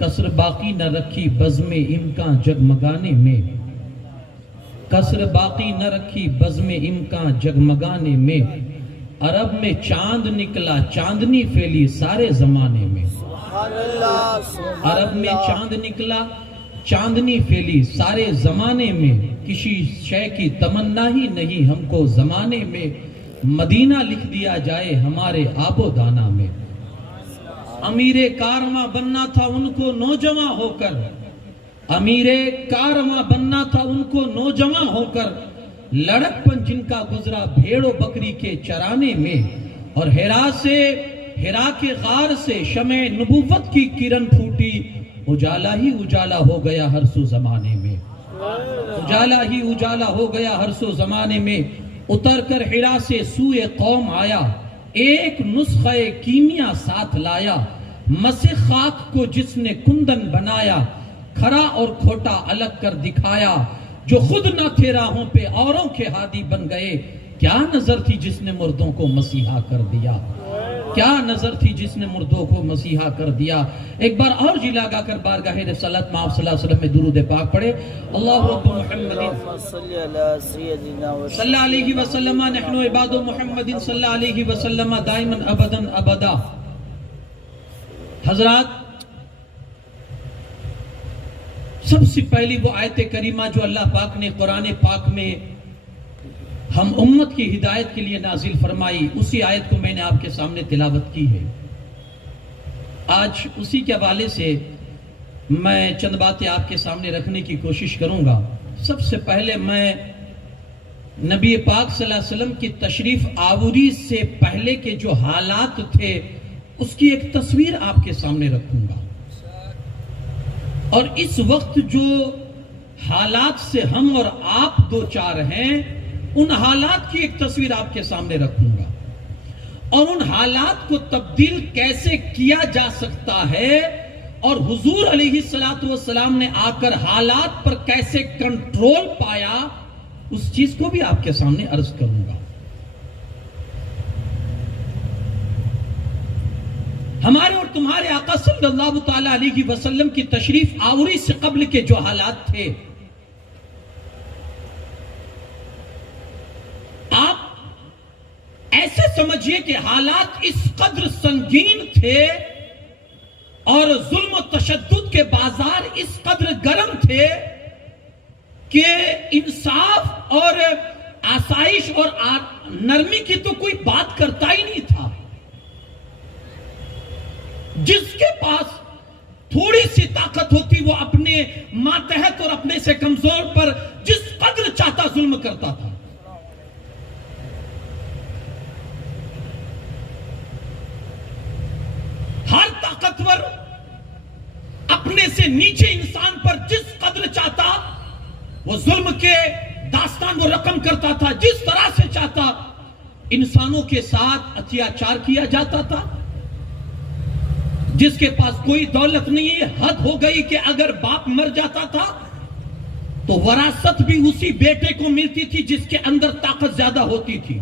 کسر باقی نہ رکھی بزم امکان جگمگانے میں، کسر باقی نہ رکھی بزم امکان جگمگانے میں، عرب میں چاند نکلا چاندنی پھیلی سارے زمانے میں، عرب میں چاند نکلا چاندنی پھیلی سارے زمانے میں، کسی شے کی تمنا ہی نہیں ہم کو زمانے میں، مدینہ لکھ دیا جائے ہمارے آب و دانا میں۔ امیر کارواں بننا تھا ان کو نوجواں ہو کر، امیر کارواں بننا تھا ان کو نوجواں ہو کر، لڑکپن جن کا گزرا بھیڑ و بکری کے چرانے میں، اور ہرا کے غار سے شمع نبوت کی کرن پھوٹی، اجالا ہی اجالا ہو گیا ہر سو زمانے میں، اجالا ہی اجالا ہو گیا ہر سو زمانے میں، اتر کر ہرا سے سوئے قوم آیا، ایک نسخہ کیمیا ساتھ لایا، مسح خاک کو جس نے کندن بنایا، کھرا اور کھوٹا الگ کر دکھایا، جو خود نہ تھے راہوں پہ اوروں کے ہادی بن گئے، کیا نظر تھی جس نے مردوں کو مسیحا کر دیا، کیا نظر تھی جس نے مردوں کو مسیحا کر دیا۔ ایک بار اور جی لگا کر بارگاہ رسالت میں آپ صلی اللہ علیہ وسلم میں درود پاک پڑھے۔ اللہ رب محمد صلی اللہ علیہ وسلم، نحن عباد محمد صلی اللہ علیہ وسلم دائما ابدا ابدا۔ حضرات، سب سے پہلی وہ آیت کریمہ جو اللہ پاک نے قرآن پاک میں ہم امت کی ہدایت کے لیے نازل فرمائی، اسی آیت کو میں نے آپ کے سامنے تلاوت کی ہے۔ آج اسی کے حوالے سے میں چند باتیں آپ کے سامنے رکھنے کی کوشش کروں گا۔ سب سے پہلے میں نبی پاک صلی اللہ علیہ وسلم کی تشریف آوری سے پہلے کے جو حالات تھے اس کی ایک تصویر آپ کے سامنے رکھوں گا، اور اس وقت جو حالات سے ہم اور آپ دو چار ہیں ان حالات کی ایک تصویر آپ کے سامنے رکھوں گا، اور ان حالات کو تبدیل کیسے کیا جا سکتا ہے، اور حضور علیہ السلام نے آ کر حالات پر کیسے کنٹرول پایا، اس چیز کو بھی آپ کے سامنے عرض کروں گا۔ ہمارے اور تمہارے آقا صلی اللہ تعالی علیہ وسلم کی تشریف آوری سے قبل کے جو حالات تھے، آپ ایسے سمجھئے کہ حالات اس قدر سنگین تھے اور ظلم و تشدد کے بازار اس قدر گرم تھے کہ انصاف اور آسائش اور نرمی کی تو کوئی بات کرتا ہی نہیں تھا۔ جس کے پاس تھوڑی سی طاقت ہوتی وہ اپنے ماتحت اور اپنے سے کمزور پر جس قدر چاہتا ظلم کرتا تھا۔ ہر طاقتور اپنے سے نیچے انسان پر جس قدر چاہتا وہ ظلم کے داستان وہ رقم کرتا تھا، جس طرح سے چاہتا انسانوں کے ساتھ اتیاچار کیا جاتا تھا۔ جس کے پاس کوئی دولت نہیں ہے، حد ہو گئی کہ اگر باپ مر جاتا تھا تو وراثت بھی اسی بیٹے کو ملتی تھی جس کے اندر طاقت زیادہ ہوتی تھی،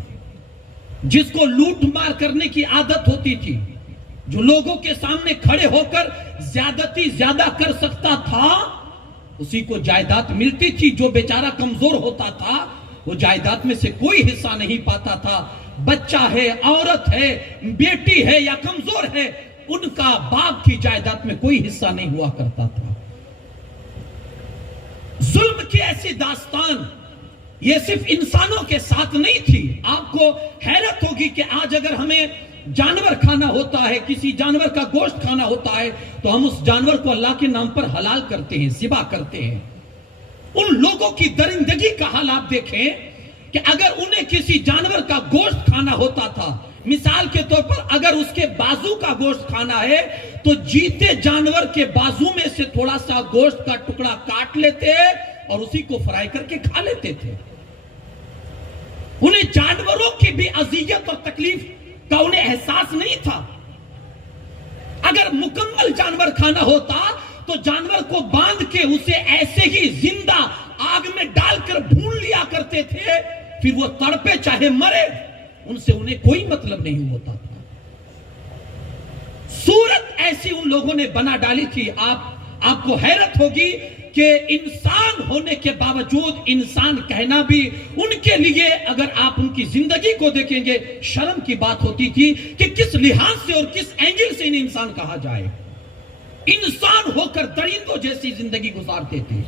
جس کو لوٹ مار کرنے کی عادت ہوتی تھی، جو لوگوں کے سامنے کھڑے ہو کر زیادتی زیادہ کر سکتا تھا اسی کو جائیداد ملتی تھی۔ جو بیچارہ کمزور ہوتا تھا وہ جائیداد میں سے کوئی حصہ نہیں پاتا تھا۔ بچہ ہے، عورت ہے، بیٹی ہے یا کمزور ہے، ان کا باپ کی جائیداد میں کوئی حصہ نہیں ہوا کرتا تھا۔ ظلم کی ایسی داستان یہ صرف انسانوں کے ساتھ نہیں تھی۔ آپ کو حیرت ہوگی کہ آج اگر ہمیں جانور کھانا ہوتا ہے، کسی جانور کا گوشت کھانا ہوتا ہے تو ہم اس جانور کو اللہ کے نام پر حلال کرتے ہیں، ذبح کرتے ہیں۔ ان لوگوں کی درندگی کا حال آپ دیکھیں کہ اگر انہیں کسی جانور کا گوشت کھانا ہوتا تھا، مثال کے طور پر اگر اس کے بازو کا گوشت کھانا ہے تو جیتے جانور کے بازو میں سے تھوڑا سا گوشت کا ٹکڑا کاٹ لیتے اور اسی کو فرائی کر کے کھا لیتے تھے۔ انہیں جانوروں کی بھی اذیت اور تکلیف کا انہیں احساس نہیں تھا۔ اگر مکمل جانور کھانا ہوتا تو جانور کو باندھ کے اسے ایسے ہی زندہ آگ میں ڈال کر بھون لیا کرتے تھے، پھر وہ تڑپے چاہے مرے، ان سے انہیں کوئی مطلب نہیں ہوتا تھا۔ صورت ایسی ان لوگوں نے بنا ڈالی تھی. آپ کو حیرت ہوگی کہ انسان ہونے کے باوجود انسان کہنا بھی ان کے لیے, اگر آپ ان کی زندگی کو دیکھیں گے, شرم کی بات ہوتی تھی کہ کس لحاظ سے اور کس اینگل سے انہیں انسان کہا جائے. انسان ہو کر درندوں جیسی زندگی گزارتے تھے.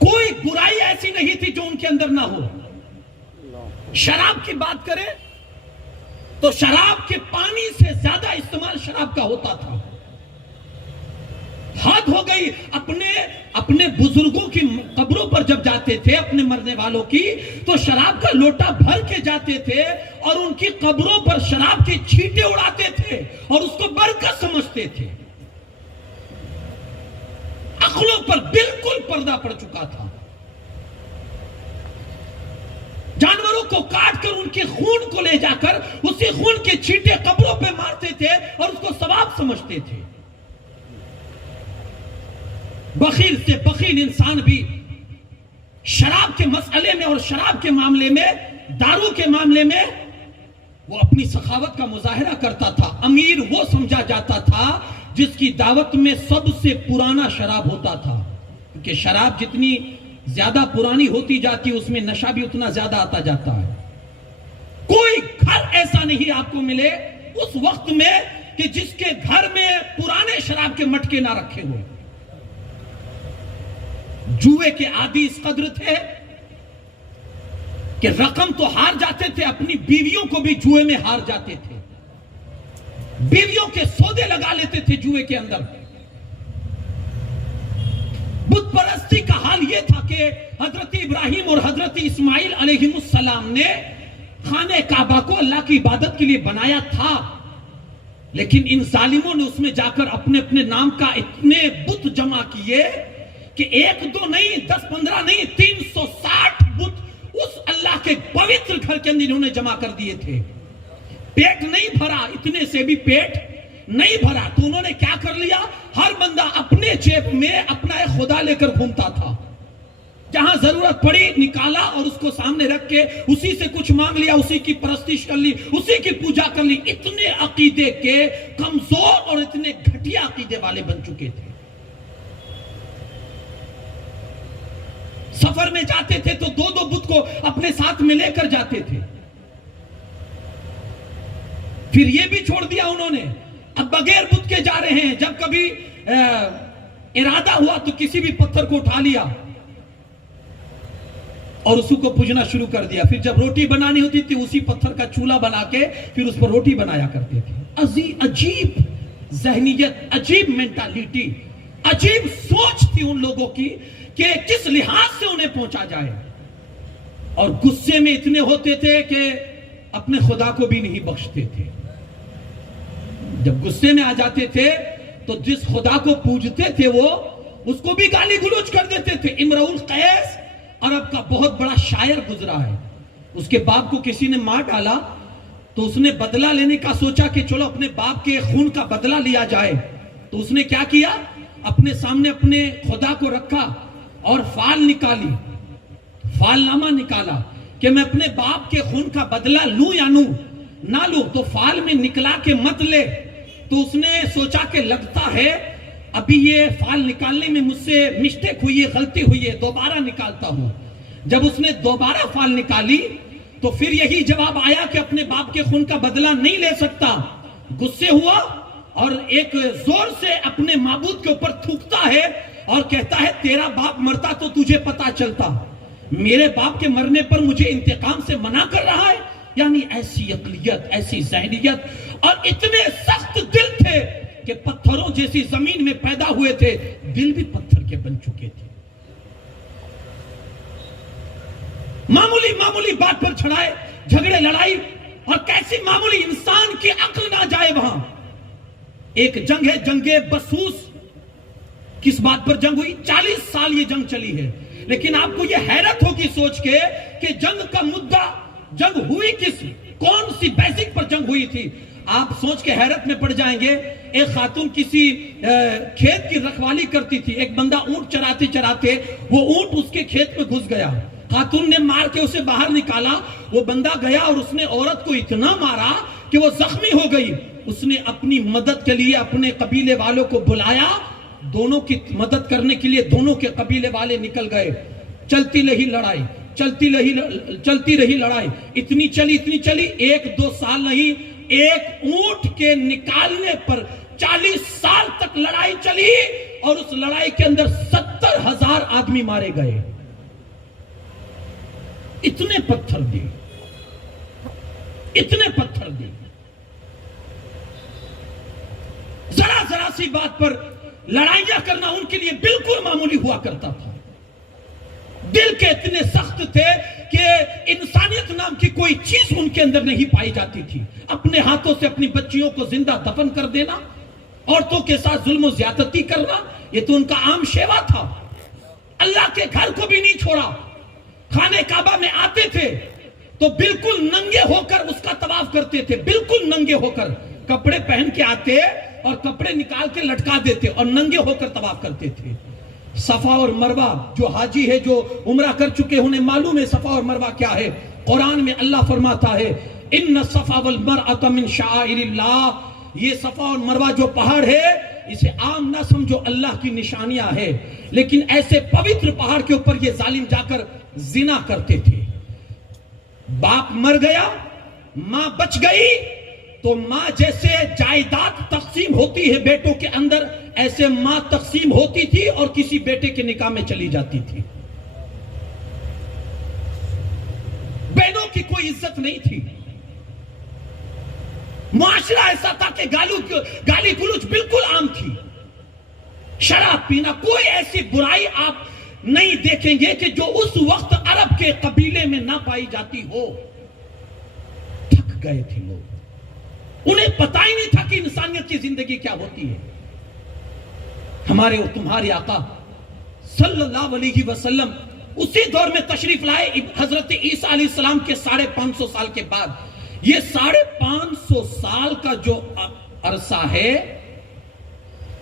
کوئی برائی ایسی نہیں تھی جو ان کے اندر نہ ہو. شراب کی بات کریں تو شراب کے پانی سے زیادہ استعمال شراب کا ہوتا تھا. حد ہو گئی. اپنے بزرگوں کی قبروں پر جب جاتے تھے, اپنے مرنے والوں کی, تو شراب کا لوٹا بھر کے جاتے تھے اور ان کی قبروں پر شراب کے چھینٹے اڑاتے تھے اور اس کو برکت سمجھتے تھے. عقلوں پر بالکل پردہ پڑ چکا تھا. جانوروں کو کاٹ کر ان کے خون کو لے جا کر اسی خون کے چھینٹے قبروں پہ مارتے تھے اور اس کو ثواب سمجھتے تھے. بخیل سے بخیل انسان بھی شراب کے مسئلے میں اور شراب کے معاملے میں, دارو کے معاملے میں وہ اپنی سخاوت کا مظاہرہ کرتا تھا. امیر وہ سمجھا جاتا تھا جس کی دعوت میں سب سے پرانا شراب ہوتا تھا, کیونکہ شراب جتنی زیادہ پرانی ہوتی جاتی اس میں نشہ بھی اتنا زیادہ آتا جاتا ہے. کوئی گھر ایسا نہیں آپ کو ملے اس وقت میں کہ جس کے گھر میں پرانے شراب کے مٹکے نہ رکھے ہوئے. جوئے کے عادی اس قدر تھے کہ رقم تو ہار جاتے تھے, اپنی بیویوں کو بھی جوئے میں ہار جاتے تھے. بیویوں کے سودے لگا لیتے تھے جوئے کے اندر. بت پرستی کا حال یہ تھا کہ حضرت ابراہیم اور حضرت اسماعیل علیہ السلام نے خانہ کعبہ کو اللہ کی عبادت کے لیے بنایا تھا, لیکن ان ظالموں نے اس میں جا کر اپنے اپنے نام کا اتنے بت جمع کیے کہ 1 2 نہیں 10 15 نہیں 360 بت اس اللہ کے پوتر گھر کے اندر انہوں نے جمع کر دیے تھے. پیٹ نہیں بھرا, اتنے سے بھی پیٹ نہیں بھرا, تو انہوں نے کیا کر لیا, ہر بندہ اپنے جیب میں اپنا ایک خدا لے کر گھومتا تھا. جہاں ضرورت پڑی نکالا اور اس کو سامنے رکھ کے اسی سے کچھ مانگ لیا, اسی کی پرستش کر لی, اسی کی پوجا کر لی. اتنے عقیدے کے کمزور اور اتنے گھٹیا عقیدے والے بن چکے تھے. سفر میں جاتے تھے تو 2 2 بت کو اپنے ساتھ میں لے کر جاتے تھے. پھر یہ بھی چھوڑ دیا انہوں نے, اب بغیر بت کے جا رہے ہیں. جب کبھی ارادہ ہوا تو کسی بھی پتھر کو اٹھا لیا اور اسی کو پوجنا شروع کر دیا. پھر جب روٹی بنانی ہوتی تھی اسی پتھر کا چولہا بنا کے پھر اس پر روٹی بنایا کرتے تھے. عجیب ذہنیت, عجیب مینٹالٹی, عجیب سوچ تھی ان لوگوں کی کہ کس لحاظ سے انہیں پہنچا جائے. اور غصے میں اتنے ہوتے تھے کہ اپنے خدا کو بھی نہیں بخشتے تھے. جب غصے میں آ جاتے تھے تو جس خدا کو پوجتے تھے وہ اس کو بھی گالی گلوچ کر دیتے تھے. امرؤ القیس عرب کا بہت بڑا شاعر گزرا ہے. اس کے باپ کو کسی نے مار ڈالا تو اس نے بدلہ لینے کا سوچا کہ چلو اپنے باپ کے خون کا بدلہ لیا جائے. تو اس نے کیا کیا, اپنے سامنے اپنے خدا کو رکھا اور فال نکالی, فال نامہ نکالا کہ میں اپنے باپ کے خون کا بدلہ لوں یا نہ لوں. تو فال میں نکلا کہ مت لے. تو اس نے سوچا کہ لگتا ہے ابھی یہ فال نکالنے میں مجھ سے مسٹیک ہوئی ہے, غلطی ہوئی ہے, دوبارہ نکالتا ہوں. جب اس نے دوبارہ فال نکالی تو پھر یہی جواب آیا کہ اپنے باپ کے خون کا بدلہ نہیں لے سکتا. غصے ہوا اور ایک زور سے اپنے معبود کے اوپر تھوکتا ہے اور کہتا ہے تیرا باپ مرتا تو تجھے پتا چلتا, میرے باپ کے مرنے پر مجھے انتقام سے منع کر رہا ہے. یعنی ایسی عقلیت, ایسی ذہنیت, اور اتنے سخت دل تھے کہ پتھروں جیسی زمین میں پیدا ہوئے تھے, دل بھی پتھر کے بن چکے تھے. معمولی بات پر چھڑائے جھگڑے لڑائی, اور کیسی معمولی انسان کی عقل نہ جائے وہاں. ایک جنگ ہے جنگ بسوس. کس بات پر جنگ ہوئی؟ 40 سال یہ جنگ چلی ہے. لیکن آپ کو یہ حیرت ہوگی سوچ کے کہ جنگ کا مدعا, جنگ ہوئی کون سی بیسک پر جنگ ہوئی تھی. آپ سوچ کے حیرت میں پڑ جائیں گے. ایک خاتون کسی کھیت کی رکھوالی کرتی تھی. ایک بندہ اونٹ چراتے چراتے وہ اونٹ اس کے کھیت میں گھس گیا. خاتون نے مار کے اسے باہر نکالا. وہ بندہ گیا اور اس نے عورت کو اتنا مارا کہ وہ زخمی ہو گئی. اس نے اپنی مدد کے لیے اپنے قبیلے والوں کو بلایا. دونوں کی مدد کرنے کے لیے دونوں کے قبیلے والے نکل گئے. چلتی رہی لڑائی, چلتی رہی لڑائی. اتنی چلی 1-2 سال نہیں, ایک اونٹ کے نکالنے پر 40 سال تک لڑائی چلی, اور اس لڑائی کے اندر 70,000 آدمی مارے گئے. اتنے پتھر دیے. ذرا سی بات پر لڑائیاں کرنا ان کے لیے بالکل معمولی ہوا کرتا تھا. دل کے اتنے سخت تھے کہ انسانیت نام کی کوئی چیز ان کے اندر نہیں پائی جاتی تھی. اپنے ہاتھوں سے اپنی بچیوں کو زندہ دفن کر دینا, عورتوں کے ساتھ ظلم و زیادتی کرنا, یہ تو ان کا عام شیوا تھا. اللہ کے گھر کو بھی نہیں چھوڑا. خانہ کعبہ میں آتے تھے تو بالکل ننگے ہو کر اس کا طواف کرتے تھے. بالکل ننگے ہو کر, کپڑے پہن کے آتے اور کپڑے نکال کے لٹکا دیتے اور ننگے ہو کر طواف کرتے تھے. صفا اور مروہ, جو حاجی ہے جو عمرہ کر چکے انہیں معلوم ہے صفا اور مروہ کیا ہے. قرآن میں اللہ فرماتا ہے ان الصفا والمروہ من شعائر اللہ. یہ صفا اور مروہ جو پہاڑ ہے اسے عام نہ سمجھو, اللہ کی نشانیاں ہے. لیکن ایسے پوتر پہاڑ کے اوپر یہ ظالم جا کر زنا کرتے تھے. باپ مر گیا, ماں بچ گئی, تو ماں جیسے جائیداد تقسیم ہوتی ہے بیٹوں کے اندر, ایسے ماں تقسیم ہوتی تھی اور کسی بیٹے کے نکاح میں چلی جاتی تھی. بہنوں کی کوئی عزت نہیں تھی. معاشرہ ایسا تھا کہ گالی گلوچ بالکل عام تھی. شراب پینا, کوئی ایسی برائی آپ نہیں دیکھیں گے کہ جو اس وقت عرب کے قبیلے میں نہ پائی جاتی ہو. تھک گئے تھے لوگ, انہیں پتہ ہی نہیں تھا کہ انسانیت کی زندگی کیا ہوتی ہے. ہمارے اور تمہارے آقا صلی اللہ علیہ وسلم اسی دور میں تشریف لائے حضرت عیسیٰ علیہ السلام کے 550 سال کے بعد. یہ 550 سال کا جو عرصہ ہے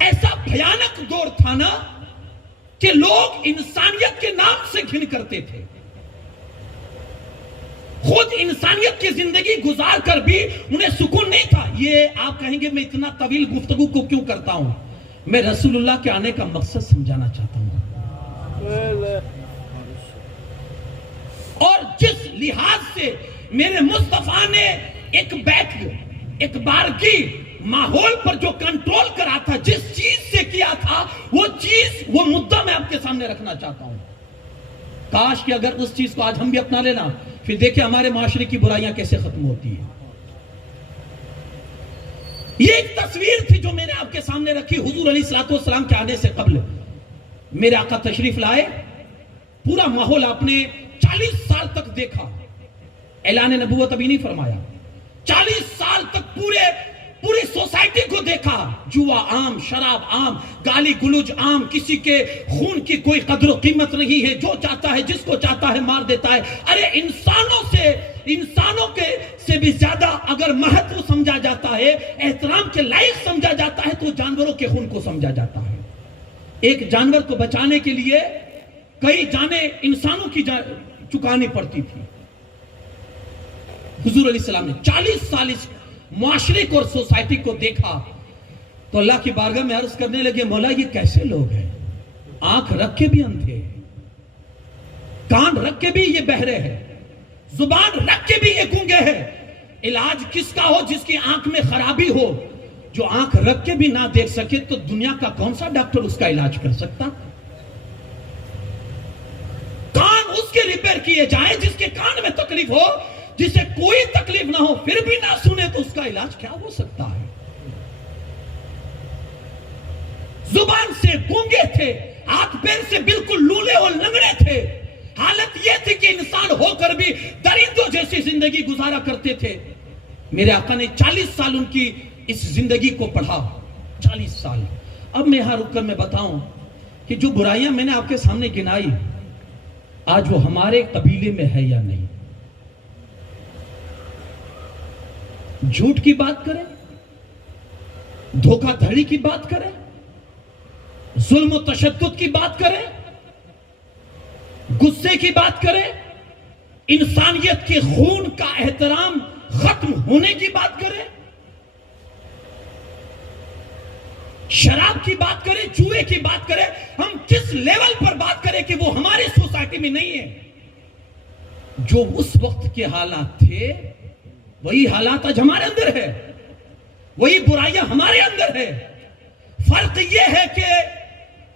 ایسا بھیانک دور تھا نا کہ لوگ انسانیت کے نام سے گھن کرتے تھے. خود انسانیت کی زندگی گزار کر بھی انہیں سکون نہیں تھا. یہ آپ کہیں گے میں اتنا طویل گفتگو کو کیوں کرتا ہوں؟ میں رسول اللہ کے آنے کا مقصد سمجھانا چاہتا ہوں. اور جس لحاظ سے میرے مصطفیٰ نے ایک بارگی ماحول پر جو کنٹرول کرا تھا, جس چیز سے کیا تھا, وہ مدعا میں آپ کے سامنے رکھنا چاہتا ہوں. کاش کہ اگر اس چیز کو آج ہم بھی اپنا لینا, پھر دیکھیں ہمارے معاشرے کی برائیاں کیسے ختم ہوتی ہیں. یہ ایک تصویر تھی جو میں نے آپ کے سامنے رکھی. حضور علیہ السلام کے آنے سے قبل میرے آقا تشریف لائے, پورا ماحول آپ نے 40 سال تک دیکھا. اعلان نبوت ابھی نہیں فرمایا. 40 سال تک پوری سوسائٹی کو دیکھا. جوا عام, شراب عام, گالی گلوج عام, کسی کے خون کی کوئی قدر و قیمت نہیں ہے. جو چاہتا ہے جس کو چاہتا ہے مار دیتا ہے. ارے انسانوں سے بھی زیادہ اگر مہتو سمجھا جاتا ہے, احترام کے لائق سمجھا جاتا ہے, تو جانوروں کے خون کو سمجھا جاتا ہے. ایک جانور کو بچانے کے لیے کئی جانیں انسانوں کی چکانی پڑتی تھی. حضور علیہ السلام نے 40 سال اس معاشرے کو اور سوسائٹی کو دیکھا تو اللہ کی بارگاہ میں عرض کرنے لگے, مولا یہ کیسے لوگ ہیں؟ آنکھ رکھ کے بھی اندھے, کان رکھ کے بھی یہ بہرے ہیں, زبان رکھ کے بھی یہ گونگے ہیں. علاج کس کا ہو؟ جس کی آنکھ میں خرابی ہو. جو آنکھ رکھ کے بھی نہ دیکھ سکے تو دنیا کا کون سا ڈاکٹر اس کا علاج کر سکتا؟ کان اس کے ریپیئر کیے جائیں جس کے کان میں تکلیف ہو. جسے کوئی تکلیف نہ ہو پھر بھی نہ سنے تو اس کا علاج کیا ہو سکتا ہے؟ زبان سے گونگے تھے, ہاتھ پیر سے بالکل لولے اور لنگڑے تھے. حالت یہ تھی کہ انسان ہو کر بھی درندوں جیسی زندگی گزارا کرتے تھے. میرے آقا نے 40 سال ان کی اس زندگی کو پڑھا. 40 سال. اب میں یہاں رک کر میں بتاؤں کہ جو برائیاں میں نے آپ کے سامنے گنائی, آج وہ ہمارے قبیلے میں ہے یا نہیں. جھوٹ کی بات کریں, دھوکہ دھڑی کی بات کریں, ظلم و تشدد کی بات کریں, غصے کی بات کرے، انسانیت کے خون کا احترام ختم ہونے کی بات کرے، شراب کی بات کرے، جوئے کی بات کرے، ہم کس لیول پر بات کریں کہ وہ ہماری سوسائٹی میں نہیں ہے. جو اس وقت کے حالات تھے وہی حالات آج ہمارے اندر ہے، وہی برائیاں ہمارے اندر ہے. فرق یہ ہے کہ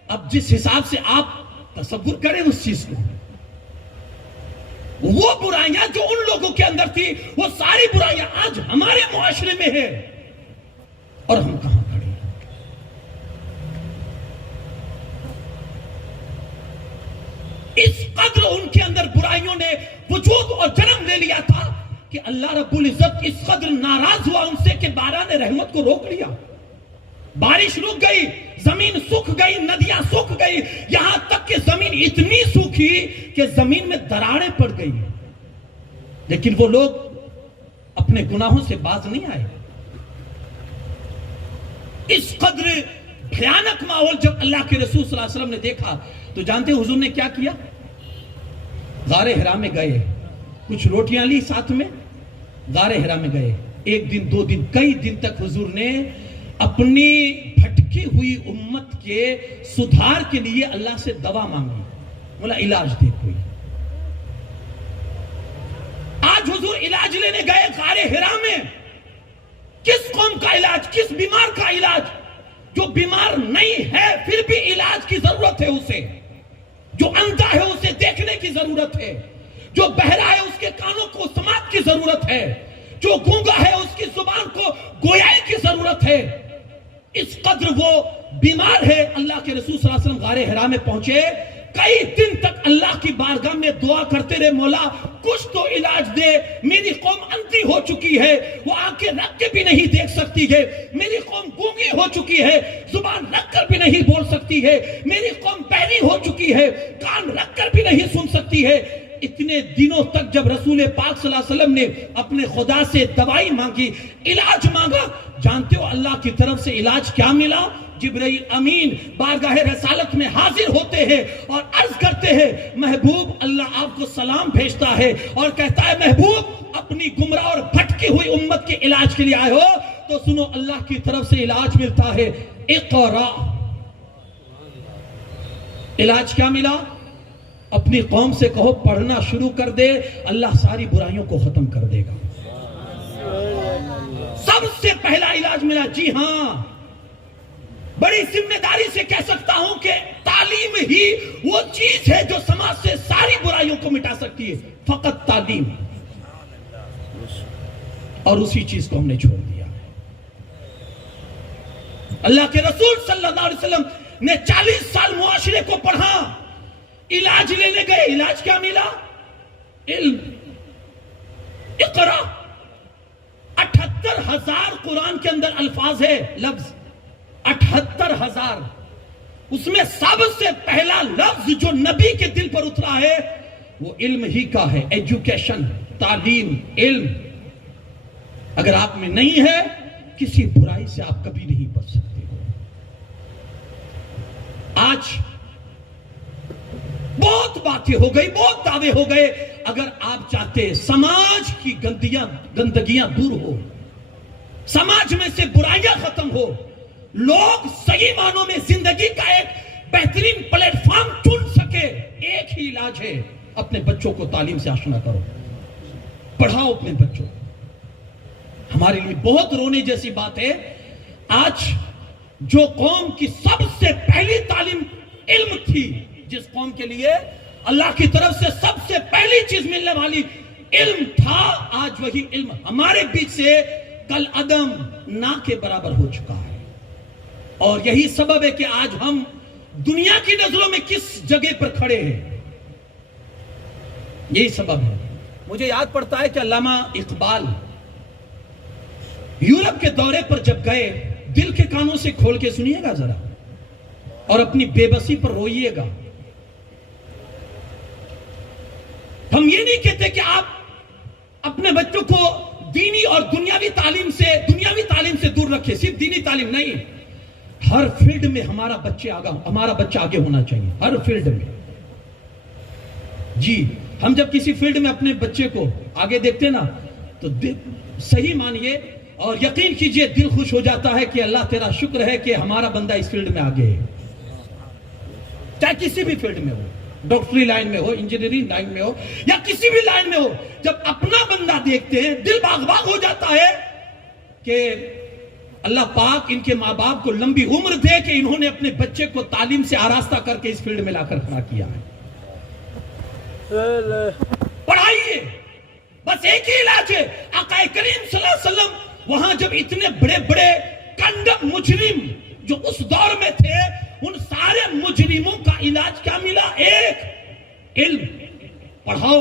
اب جس حساب سے آپ تصور کریں اس چیز کو، وہ برائیاں جو ان لوگوں کے اندر تھی وہ ساری برائیاں آج ہمارے معاشرے میں ہے، اور ہم کہاں کھڑے ہیں؟ اس قدر ان کے اندر برائیوں نے وجود اور جنم لے لیا تھا کہ اللہ رب العزت اس قدر ناراض ہوا ان سے کہ باران رحمت کو روک لیا. بارش رک گئی، زمین سوکھ گئی، ندیاں سوکھ گئی، یہاں تک کہ زمین اتنی سوکھی کہ زمین میں دراڑیں پڑ گئی. لیکن وہ لوگ اپنے گناہوں سے باز نہیں آئے. اس قدر بھیانک ماحول جب اللہ کے رسول صلی اللہ علیہ وسلم نے دیکھا تو جانتے حضور نے کیا کیا؟ غار حرا میں گئے، کچھ روٹیاں لی ساتھ میں، غار حرا میں گئے. ایک دن، دو دن، کئی دن تک حضور نے اپنی بھٹکی ہوئی امت کے سدھار کے لیے اللہ سے دوا مانگی. بولا علاج دے کوئی. آج حضور علاج لینے گئے غار حرا میں. کس قوم کا علاج؟ کس بیمار کا علاج؟ جو بیمار نہیں ہے پھر بھی علاج کی ضرورت ہے اسے. جو اندھا ہے اسے دیکھنے کی ضرورت ہے. جو بہرا ہے اس کے کانوں کو سماعت کی ضرورت ہے. جو گونگا ہے اس کی زبان کو گویائی کی ضرورت ہے. اس قدر وہ بیمار ہے. اللہ کے رسول صلی اللہ علیہ وسلم غار حرا میں پہنچے. کئی دن تک اللہ کی بارگاہ میں دعا کرتے رہے، مولا کچھ تو علاج دے، میری قوم اندھی ہو چکی ہے، وہ آنکھیں رکھ کے بھی نہیں دیکھ سکتی ہے، میری قوم گونگی ہو چکی ہے، زبان رکھ کر بھی نہیں بول سکتی ہے، میری قوم بہری ہو چکی ہے، کان رکھ کر بھی نہیں سن سکتی ہے. اتنے دنوں تک جب رسول پاک صلی اللہ علیہ وسلم نے اپنے خدا سے دوائی مانگی، علاج مانگا، جانتے ہو اللہ کی طرف سے علاج کیا ملا؟ جبرائیل امین بارگاہ رسالت میں حاضر ہوتے ہیں اور عرض کرتے ہیں، محبوب اللہ آپ کو سلام بھیجتا ہے اور کہتا ہے محبوب اپنی گمراہ اور بھٹکی ہوئی امت کے علاج کے لیے آئے ہو تو سنو اللہ کی طرف سے علاج ملتا ہے. اقرا. علاج کیا ملا؟ اپنی قوم سے کہو پڑھنا شروع کر دے، اللہ ساری برائیوں کو ختم کر دے گا. سب سے پہلا علاج ملا. جی ہاں، بڑی ذمہ داری سے کہہ سکتا ہوں کہ تعلیم ہی وہ چیز ہے جو سماج سے ساری برائیوں کو مٹا سکتی ہے. فقط تعلیم. اور اسی چیز کو ہم نے چھوڑ دیا. اللہ کے رسول صلی اللہ علیہ وسلم نے 40 سال معاشرے کو پڑھا، علاج لینے گئے. علاج کیا ملا؟ علم. اقرا. 78,000 قرآن کے اندر الفاظ ہے، لفظ 78,000. اس میں سب سے پہلا لفظ جو نبی کے دل پر اترا ہے وہ علم ہی کا ہے. ایجوکیشن، تعلیم، علم. اگر آپ میں نہیں ہے کسی برائی سے آپ کبھی نہیں بچ سکتے ہو. آج بہت باتیں ہو گئی، بہت دعوے ہو گئے. اگر آپ چاہتے سماج کی گندگیاں دور ہو، سماج میں سے برائیاں ختم ہو، لوگ صحیح معنوں میں زندگی کا ایک بہترین پلیٹ فارم چن سکے، ایک ہی علاج ہے. اپنے بچوں کو تعلیم سے آشنا کرو، پڑھاؤ اپنے بچوں. ہمارے لیے بہت رونے جیسی بات ہے آج جو قوم کی سب سے پہلی تعلیم علم تھی، جس قوم کے لیے اللہ کی طرف سے سب سے پہلی چیز ملنے والی علم تھا، آج وہی علم ہمارے بیچ سے کل عدم نہ کے برابر ہو چکا ہے. اور یہی سبب ہے کہ آج ہم دنیا کی نظروں میں کس جگہ پر کھڑے ہیں. یہی سبب ہے. مجھے یاد پڑتا ہے کہ علامہ اقبال یورپ کے دورے پر جب گئے، دل کے کانوں سے کھول کے سنیے گا ذرا اور اپنی بے بسی پر روئیے گا. ہم یہ نہیں کہتے کہ آپ اپنے بچوں کو دینی اور دنیاوی تعلیم سے دور رکھیں. صرف دینی تعلیم نہیں، ہر فیلڈ میں ہمارا بچہ آگے ہونا چاہیے. ہر فیلڈ میں جی ہم جب کسی فیلڈ میں اپنے بچے کو آگے دیکھتے نا تو صحیح مانیے اور یقین کیجئے دل خوش ہو جاتا ہے کہ اللہ تیرا شکر ہے کہ ہمارا بندہ اس فیلڈ میں آگے ہے، چاہے کسی بھی فیلڈ میں ہو، ڈاکٹری لائن میں ہو، انجینئرنگ لائن میں ہو یا کسی بھی لائن میں ہو، جب اپنا بندہ دیکھتے ہیں دل باغ باغ ہو جاتا ہے کہ اللہ پاک ان کے ماں باپ کو لمبی عمر دے کہ انہوں نے اپنے بچے کو تعلیم سے آراستہ کر کے اس فیلڈ میں لا کر کھڑا کیا ہے۔ پڑھائیے، بس ایک ہی علاج ہے۔ آقا کریم صلی اللہ علیہ وسلم وہاں جب اتنے بڑے بڑے کنڈم مجرم جو اس دور میں تھے، ان سارے مجرموں کا علاج کیا ملا؟ ایک علم، پڑھاؤ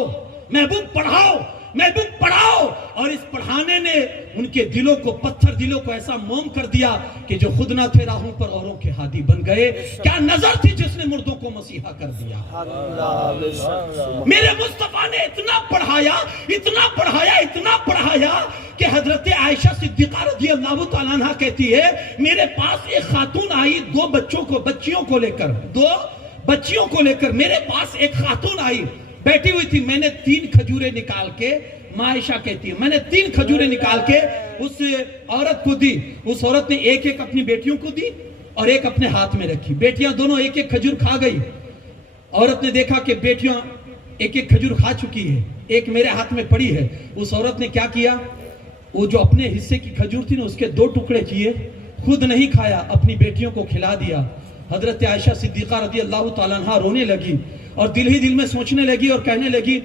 محبوب، پڑھاؤ محبوب، پڑھاؤ۔ اور اس پڑھانے نے ان کے دلوں کو، پتھر دلوں کو ایسا موم کر دیا کہ جو خود نہ تھے راہوں پر اوروں کے ہادی بن گئے۔ کیا نظر تھی جس نے مردوں کو مسیحا کر دیا؟ میرے مصطفیٰ نے اتنا پڑھایا، اتنا پڑھایا، اتنا پڑھایا کہ حضرت عائشہ صدیقہ رضی اللہ تعالیٰ عنہ کہتی ہے میرے پاس ایک خاتون آئی بچیوں کو لے کر میرے پاس ایک خاتون آئی، بیٹھی ہوئی تھی، میں نے 3 کھجوریں نکال کے، ماں عائشہ کہتی ہے میں نے 3 کھجوریں نکال کے اس عورت کو دی۔ اس عورت نے ایک ایک اپنی بیٹیوں کو دی اور ایک اپنے ہاتھ میں رکھی، بیٹیاں دونوں ایک ایک کھجور کھا گئی۔ عورت نے دیکھا کہ بیٹیاں ایک ایک کھجور کھا چکی ہے، ایک میرے ہاتھ میں پڑی ہے۔ اس عورت نے کیا کیا؟ وہ جو اپنے حصے کی کھجور تھی نا اس کے 2 ٹکڑے کیے، خود نہیں کھایا، اپنی بیٹیوں کو کھلا دیا۔ حضرت عائشہ صدیقہ رضی اللہ تعالیٰ عنہ رونے لگی اور دل ہی دل میں سوچنے لگی اور کہنے لگی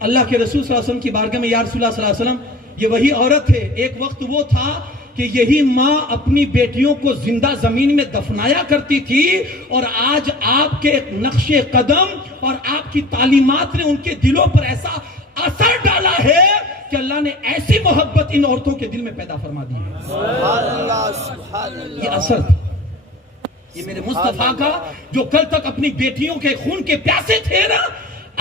اللہ کے رسول صلی اللہ علیہ وسلم کی بارگاہ میں، یا رسول اللہ صلی اللہ علیہ وسلم یہ وہی عورت ہے، ایک وقت وہ تھا کہ یہی ماں اپنی بیٹیوں کو زندہ زمین میں دفنایا کرتی تھی، اور آج آپ کے نقش قدم اور آپ کی تعلیمات نے ان کے دلوں پر ایسا اثر ڈالا ہے کہ اللہ نے ایسی محبت ان عورتوں کے دل میں پیدا فرما دی ہے۔ یہ اثر تھا، یہ میرے مصطفیٰ کا جو کل تک اپنی بیٹیوں کے خون کے پیاسے تھے نا،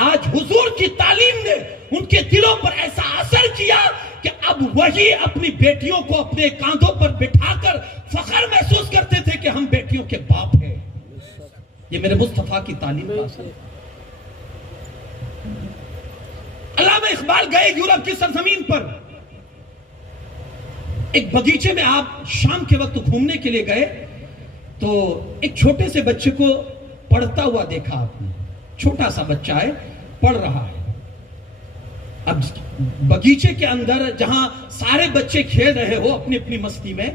آج حضور کی تعلیم نے ان کے دلوں پر ایسا اثر کیا کہ اب وہی اپنی بیٹیوں کو اپنے کاندھوں پر بٹھا کر فخر محسوس کرتے تھے کہ ہم بیٹیوں کے باپ ہیں۔ یہ میرے مصطفیٰ کی تعلیم کا اثر ہے۔ علامہ اقبال گئے یورپ کی سرزمین پر، ایک باغیچے میں آپ شام کے وقت گھومنے کے لیے گئے تو ایک چھوٹے سے بچے کو پڑھتا ہوا دیکھا آپ نے، چھوٹا سا بچہ ہے، پڑھ رہا ہے۔ اب باغیچے کے اندر جہاں سارے بچے کھیل رہے ہو اپنی اپنی مستی میں،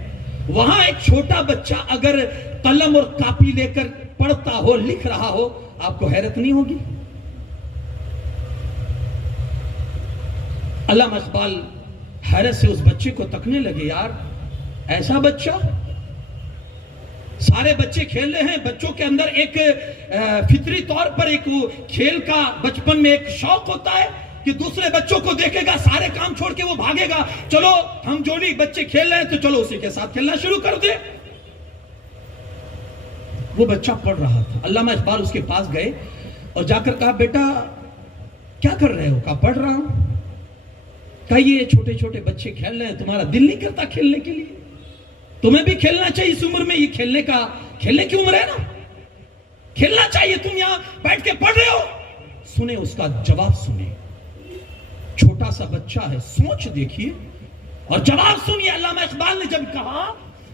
وہاں ایک چھوٹا بچہ اگر قلم اور کاپی لے کر پڑھتا ہو، لکھ رہا ہو، آپ کو حیرت نہیں ہوگی؟ علامہ اقبال حیرت سے اس بچے کو تکنے لگے، یار ایسا بچہ، سارے بچے کھیل رہے ہیں، بچوں کے اندر ایک فطری طور پر ایک کھیل کا بچپن میں ایک شوق ہوتا ہے کہ دوسرے بچوں کو دیکھے گا، سارے کام چھوڑ کے وہ بھاگے گا، چلو ہم جوڑی بچے کھیل رہے ہیں تو چلو اسی کے ساتھ کھیلنا شروع کر دے۔ وہ بچہ پڑھ رہا تھا، علامہ اقبال اس کے پاس گئے اور جا کر کہا بیٹا کیا کر رہے ہو؟ کہا پڑھ رہا ہوں۔ کہا یہ چھوٹے چھوٹے بچے کھیل رہے ہیں، تمہارا دل نہیں کرتا کھیلنے کے لیے؟ تمہیں بھی کھیلنا چاہیے اس عمر میں، یہ کھیلنے کی عمر ہے نا، کھیلنا چاہیے، تم یہاں بیٹھ کے پڑھ رہے ہو۔ سنیں اس کا جواب، سنیں، چھوٹا سا بچہ ہے، سوچ دیکھیے اور جواب سنیے۔ علامہ اقبال نے جب کہا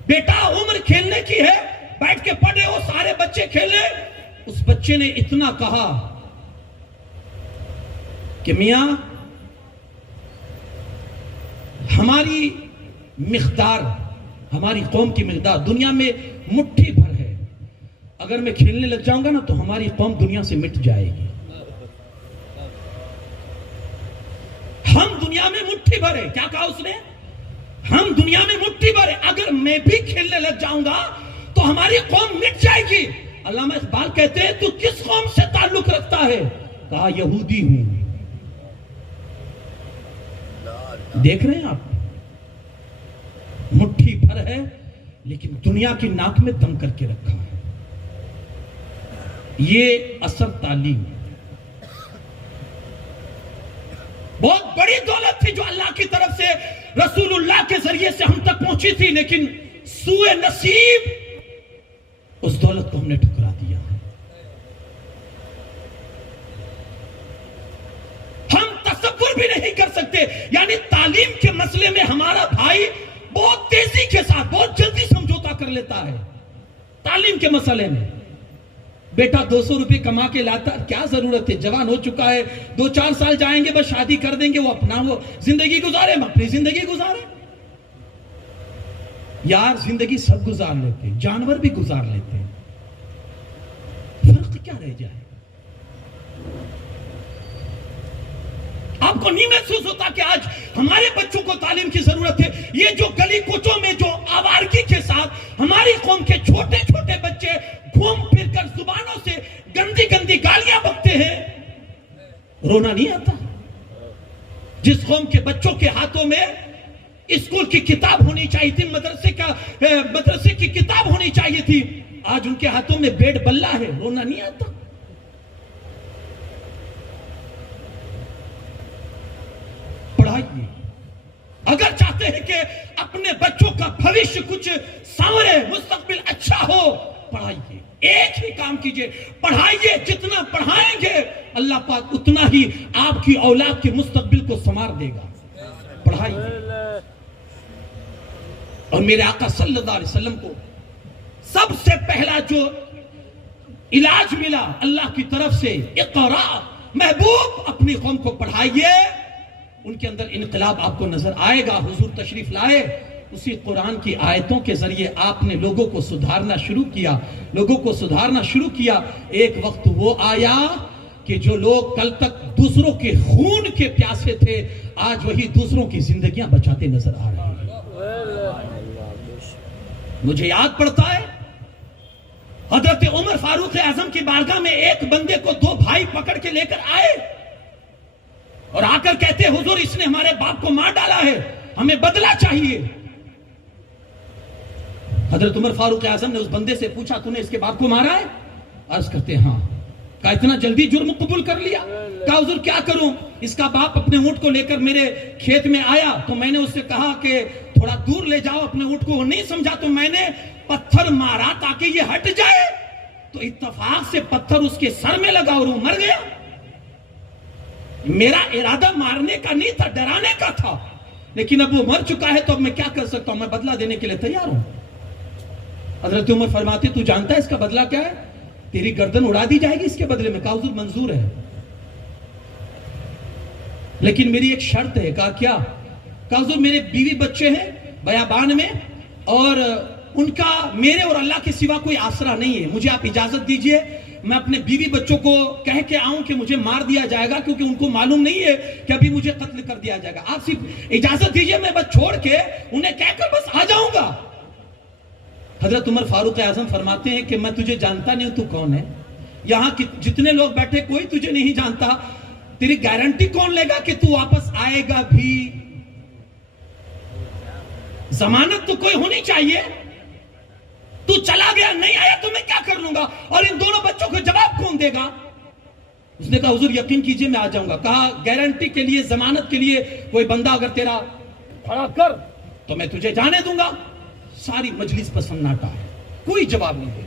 بیٹا عمر کھیلنے کی ہے، بیٹھ کے پڑھ رہے ہو، سارے بچے کھیلے، اس بچے نے اتنا کہا کہ میاں ہماری مقدار، ہماری قوم کی مقدار دنیا میں مٹھی بھر ہے، اگر میں کھیلنے لگ جاؤں گا نا تو ہماری قوم دنیا سے مٹ جائے گی۔ ہم دنیا میں مٹھی بھر ہے، کیا کہا اس نے؟ ہم دنیا میں مٹھی بھر ہے، اگر میں بھی کھیلنے لگ جاؤں گا تو ہماری قوم مٹ جائے گی۔ علامہ اقبال کہتے ہیں تو کس قوم سے تعلق رکھتا ہے؟ کہا یہودی ہوں۔ دیکھ رہے ہیں آپ، مٹھی بھر ہے لیکن دنیا کی ناک میں دم کر کے رکھا ہے۔ یہ اثر تعلیم، بہت بڑی دولت تھی جو اللہ کی طرف سے رسول اللہ کے ذریعے سے ہم تک پہنچی تھی، لیکن سوء نصیب اس دولت کو ہم نے ٹھکرا دیا۔ تصور بھی نہیں کر سکتے. یعنی تعلیم کے مسئلے میں ہمارا بھائی بہت تیزی کے ساتھ بہت جلدی سمجھوتا کر لیتا ہے. تعلیم کے مسئلے میں بیٹا 200 روپے کما کے لاتا، کیا ضرورت ہے، جوان ہو چکا ہے، 2-4 سال جائیں گے بس شادی کر دیں گے، وہ اپنا وہ زندگی گزارے، ہم اپنی زندگی گزارے. یار زندگی سب گزار لیتے ہیں، جانور بھی گزار لیتے ہیں، فرق کیا رہ جائے؟ آپ کو نہیں محسوس ہوتا کہ آج ہمارے بچوں کو تعلیم کی ضرورت ہے؟ یہ جو گلی کوچوں میں جو آوارگی کے ساتھ ہماری قوم کے چھوٹے چھوٹے بچے گھوم پھر کر زبانوں سے گندی گندی گالیاں بکتے ہیں، رونا نہیں آتا؟ جس قوم کے بچوں کے ہاتھوں میں اسکول کی کتاب ہونی چاہیے تھی، مدرسے کی کتاب ہونی چاہیے تھی، آج ان کے ہاتھوں میں بیٹ بلہ ہے، رونا نہیں آتا؟ پڑھائیے. اگر چاہتے ہیں کہ اپنے بچوں کا بھوشیہ کچھ سنورے، مستقبل اچھا ہو، پڑھائیے. ایک ہی کام کیجئے، پڑھائیے. جتنا پڑھائیں گے اللہ پاک اتنا ہی آپ کی اولاد کے مستقبل کو سنوار دے گا. پڑھائیے. اور میرے آقا صلی اللہ علیہ وسلم کو سب سے پہلا جو علاج ملا اللہ کی طرف سے، اقرا، محبوب اپنی قوم کو پڑھائیے. ان کے اندر انقلاب آپ کو نظر آئے گا. حضور تشریف لائے، اسی قرآن کی آیتوں کے ذریعے آپ نے لوگوں کو سدھارنا شروع کیا، لوگوں کو سدھارنا شروع کیا. ایک وقت وہ آیا کہ جو لوگ کل تک دوسروں کے خون کے پیاسے تھے، آج وہی دوسروں کی زندگیاں بچاتے نظر آ رہے ہیں. مجھے یاد پڑتا ہے حضرت عمر فاروق اعظم کی بارگاہ میں ایک بندے کو 2 بھائی پکڑ کے لے کر آئے اور آ کر کہتے حضور اس نے ہمارے باپ کو مار ڈالا ہے، ہمیں بدلہ چاہیے. حضرت عمر فاروق اعظم نے اس بندے سے پوچھا تو نے اس کے باپ کو مارا ہے؟ عرض کرتے ہاں. کہا اتنا جلدی جرم قبول کر لیا؟ کہا حضور کیا کروں، اس کا باپ اپنے اونٹ کو لے کر میرے کھیت میں آیا تو میں نے اس سے کہا کہ تھوڑا دور لے جاؤ اپنے اونٹ کو، وہ نہیں سمجھا تو میں نے پتھر مارا تاکہ یہ ہٹ جائے، تو اتفاق سے پتھر اس کے سر میں لگا اور وہ مر گیا. میرا ارادہ مارنے کا نہیں تھا، ڈرانے کا تھا، لیکن اب وہ مر چکا ہے تو اب میں کیا کر سکتا ہوں، میں بدلہ دینے کے لیے تیار ہوں. حضرت عمر فرماتے تو جانتا ہے اس کا بدلہ کیا ہے؟ تیری گردن اڑا دی جائے گی اس کے بدلے میں. کہا حضور منظور ہے، لیکن میری ایک شرط ہے. کہا کیا؟ کہا حضور میرے بیوی بچے ہیں بیابان میں اور ان کا میرے اور اللہ کے سوا کوئی آسرا نہیں ہے، مجھے آپ اجازت دیجئے میں اپنے بیوی بچوں کو کہہ کے آؤں کہ مجھے مار دیا جائے گا، کیونکہ ان کو معلوم نہیں ہے کہ ابھی مجھے قتل کر دیا جائے گا. آپ صرف اجازت دیجئے میں بس چھوڑ کے انہیں کہہ کر بس آ جاؤں گا. حضرت عمر فاروق اعظم فرماتے ہیں کہ میں تجھے جانتا نہیں ہوں، تو کون ہے؟ یہاں جتنے لوگ بیٹھے کوئی تجھے نہیں جانتا، تیری گارنٹی کون لے گا کہ تو واپس آئے گا بھی؟ ضمانت تو کوئی ہونی چاہیے. تو چلا گیا نہیں آیا تو میں کیا کر لوں گا، اور ان دونوں بچوں کو جواب کون دے گا؟ اس نے کہا حضور یقین کیجئے میں آ جاؤں گا. کہا گارنٹی کے لیے، ضمانت کے لیے کوئی بندہ اگر تیرا کھڑا کر تو میں تجھے جانے دوں گا. ساری مجلس پر سناٹا ہے، کوئی جواب نہیں دے.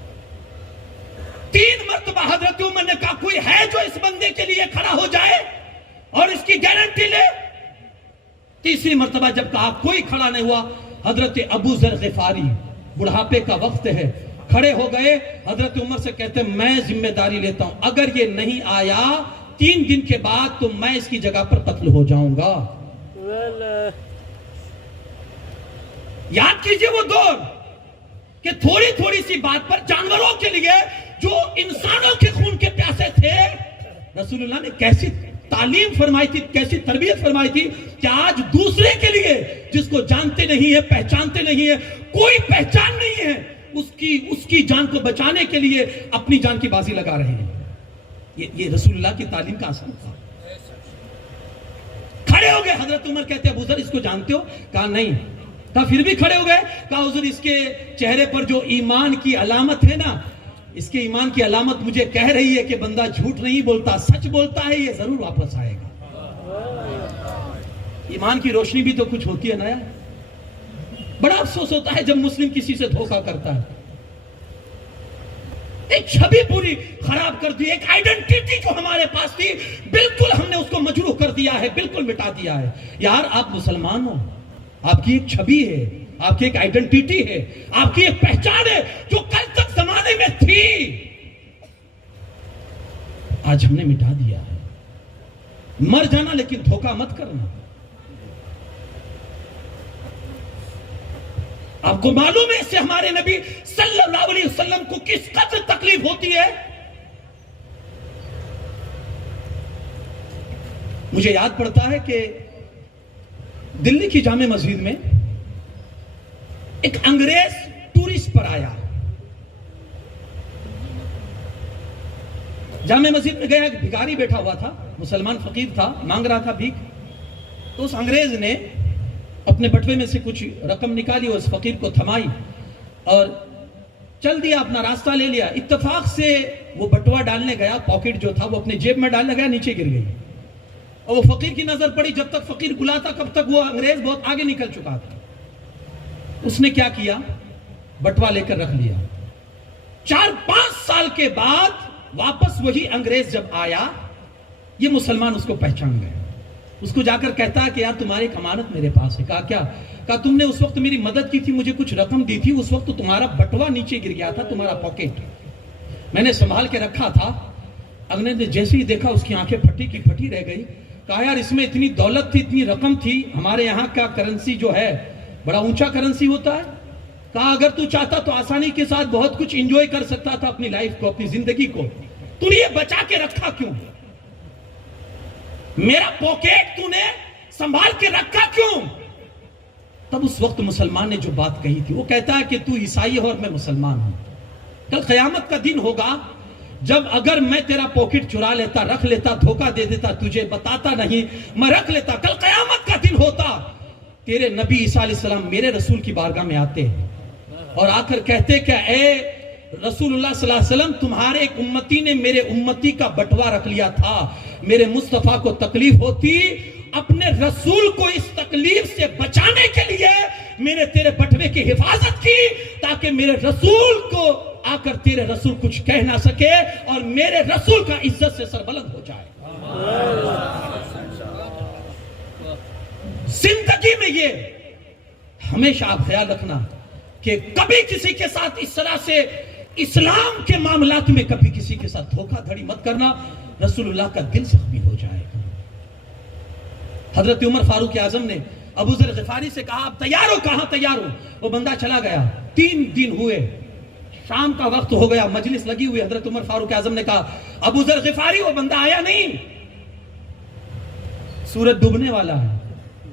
3 مرتبہ حضرت عمر نے کہا کوئی ہے جو اس بندے کے لیے کھڑا ہو جائے اور اس کی گارنٹی لے؟ تیسری مرتبہ جب کہا کوئی کھڑا نہیں ہوا، حضرت ابو ذر غفاری، بڑھاپے کا وقت ہے، کھڑے ہو گئے. حضرت عمر سے کہتے میں ذمہ داری لیتا ہوں، اگر یہ نہیں آیا 3 دن کے بعد تو میں اس کی جگہ پر قتل ہو جاؤں گا. یاد کیجئے وہ دور کہ تھوڑی تھوڑی سی بات پر جانوروں کے لیے جو انسانوں کے خون کے پیاسے تھے، رسول اللہ نے کیسی تعلیم فرمائی تھی، کیسی تربیت فرمائی تھی کہ آج دوسرے کے لیے جس کو جانتے نہیں ہیں، پہچانتے نہیں ہیں، کوئی پہچان نہیں ہے، اس کی جان کو بچانے کے لیے اپنی جان کی بازی لگا رہے ہیں. یہ رسول اللہ کی تعلیم کا اثر تھا. کھڑے ہو گئے. حضرت عمر کہتے ابو ذر اس کو جانتے ہو؟ کہا نہیں. کہا پھر بھی کھڑے ہو گئے. کہا حضور اس کے چہرے پر جو ایمان کی علامت ہے نا، اس کے ایمان کی علامت مجھے کہہ رہی ہے کہ بندہ جھوٹ نہیں بولتا، سچ بولتا ہے، یہ ضرور واپس آئے گا. ایمان کی روشنی بھی تو کچھ ہوتی ہے نا یار. بڑا افسوس ہوتا ہے جب مسلم کسی سے دھوکہ کرتا ہے. ایک چھبی پوری خراب کر دی، ایک آئیڈنٹیٹی جو ہمارے پاس تھی بالکل ہم نے اس کو مجروح کر دیا ہے، بالکل مٹا دیا ہے۔ یار آپ مسلمان ہو، آپ کی ایک چھبی ہے، آپ کی ایک آئیڈنٹیٹی ہے، آپ کی ایک پہچان ہے جو کل تک زمانے میں تھی، آج ہم نے مٹا دیا ہے۔ مر جانا لیکن دھوکہ مت کرنا۔ آپ کو معلوم ہے اس سے ہمارے نبی صلی اللہ علیہ وسلم کو کس قدر تکلیف ہوتی ہے؟ مجھے یاد پڑتا ہے کہ دلی کی جامع مسجد میں ایک انگریز ٹورسٹ پر آیا، جامع مسجد میں گیا، ایک بھکاری بیٹھا ہوا تھا، مسلمان فقیر تھا، مانگ رہا تھا بھیک۔ تو اس انگریز نے اپنے بٹوے میں سے کچھ رقم نکالی اور اس فقیر کو تھمائی اور چل دیا، اپنا راستہ لے لیا۔ اتفاق سے وہ بٹوا ڈالنے گیا، پاکٹ جو تھا وہ اپنے جیب میں ڈالنے گیا، نیچے گر گئی اور وہ فقیر کی نظر پڑی۔ جب تک فقیر بلاتا کب تک وہ انگریز بہت آگے نکل چکا تھا۔ اس نے کیا کیا؟ بٹوا لے کر رکھ لیا۔ 4-5 سال کے بعد واپس وہی انگریز جب آیا، یہ مسلمان اس کو پہچان گئے، اس کو جا کر کہتا ہے کہ یار تمہاری ایک امانت میرے پاس ہے۔ کہا کیا؟ کہا تم نے اس وقت میری مدد کی تھی، مجھے کچھ رقم دی تھی، اس وقت تو تمہارا بٹوا نیچے گر گیا تھا، تمہارا پاکٹ میں نے سنبھال کے رکھا تھا۔ انگریز نے جیسے ہی دیکھا اس کی آنکھیں پھٹی کی پھٹی رہ گئی۔ کہا یار اس میں اتنی دولت تھی، اتنی رقم تھی، ہمارے یہاں کا کرنسی جو ہے بڑا اونچا کرنسی ہوتا ہے۔ کہا اگر تو چاہتا تو آسانی کے ساتھ بہت کچھ انجوائے کر سکتا تھا اپنی لائف کو، اپنی زندگی کو، تو نے یہ بچا کے رکھا کیوں؟ میرا پاکٹ تو نے سنبھال کے رکھا کیوں؟ تب اس وقت مسلمان نے جو بات کہی تھی، وہ کہتا ہے کہ تو عیسائی ہے اور میں مسلمان ہوں۔ کل قیامت کا دن ہوگا جب اگر میں تیرا پاکٹ چرا لیتا، رکھ لیتا، دھوکہ دے دیتا، تجھے بتاتا نہیں، میں رکھ لیتا، کل قیامت کا دن ہوتا، تیرے نبی عیسیٰ علیہ السلام میرے رسول کی بارگاہ میں آتے اور آ کر کہتے کہ اے رسول اللہ صلی اللہ علیہ وسلم، تمہارے ایک امتی نے میرے امتی کا بٹوا رکھ لیا تھا، میرے مصطفیٰ کو تکلیف ہوتی، اپنے رسول کو اس تکلیف سے بچانے کے لیے میں نے تیرے بٹوے کی حفاظت کی تاکہ میرے رسول کو آ کر تیرے رسول کچھ کہہ نہ سکے اور میرے رسول کا عزت سے سربلند ہو جائے۔ زندگی میں یہ ہمیشہ آپ خیال رکھنا کہ کبھی کسی کے ساتھ اس طرح سے اسلام کے معاملات میں کبھی کسی کے ساتھ دھوکہ دھڑی مت کرنا، رسول اللہ کا دل زخمی ہو جائے گا۔ حضرت عمر فاروق اعظم نے ابو ذر غفاری سے کہا آپ تیار ہو؟ کہاں تیار ہو؟ وہ بندہ چلا گیا۔ 3 دن ہوئے، شام کا وقت ہو گیا، مجلس لگی ہوئی، حضرت عمر فاروق اعظم نے کہا ابو ذر غفاری وہ بندہ آیا نہیں، سورج ڈوبنے والا ہے،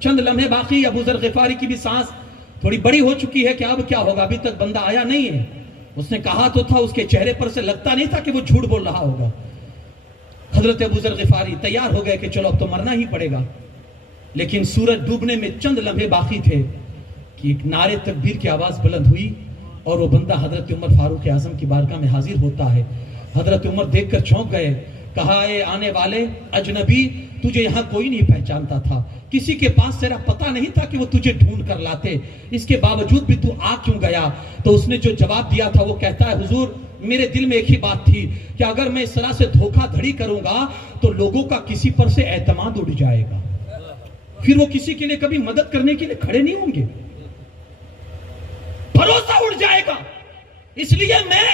چند لمحے باقی، ابو ذر غفاری کی بھی سانس تھوڑی بڑی ہو چکی ہے کہ اب کیا ہوگا، ابھی تک بندہ آیا نہیں ہے۔ اس نے کہا تو تھا، اس کے چہرے پر سے لگتا نہیں تھا کہ وہ جھوٹ بول رہا ہوگا۔ حضرت ابو ذر غفاری تیار ہو گئے کہ چلو اب تو مرنا ہی پڑے گا، لیکن سورج ڈوبنے میں چند لمحے باقی تھے کہ ایک نعرے تکبیر کی آواز بلند ہوئی اور وہ بندہ حضرت عمر فاروق اعظم کی بارگاہ میں حاضر ہوتا ہے۔ حضرت عمر دیکھ کر چونک گئے، کہا اے آنے والے اجنبی، تجھے یہاں کوئی نہیں پہچانتا تھا، کسی کے پاس تیرا پتہ نہیں تھا کہ وہ تجھے ڈھونڈ کر لاتے، اس کے باوجود بھی تو آ کیوں گیا؟ تو اس نے جو جواب دیا تھا وہ کہتا ہے حضور میرے دل میں ایک ہی بات تھی کہ اگر میں اس طرح سے دھوکہ دھڑی کروں گا تو لوگوں کا کسی پر سے اعتماد اڑ جائے گا، پھر وہ کسی کے لیے کبھی مدد کرنے کے لیے کھڑے نہیں ہوں گے، بھروسہ اڑ جائے گا۔ اس لیے میں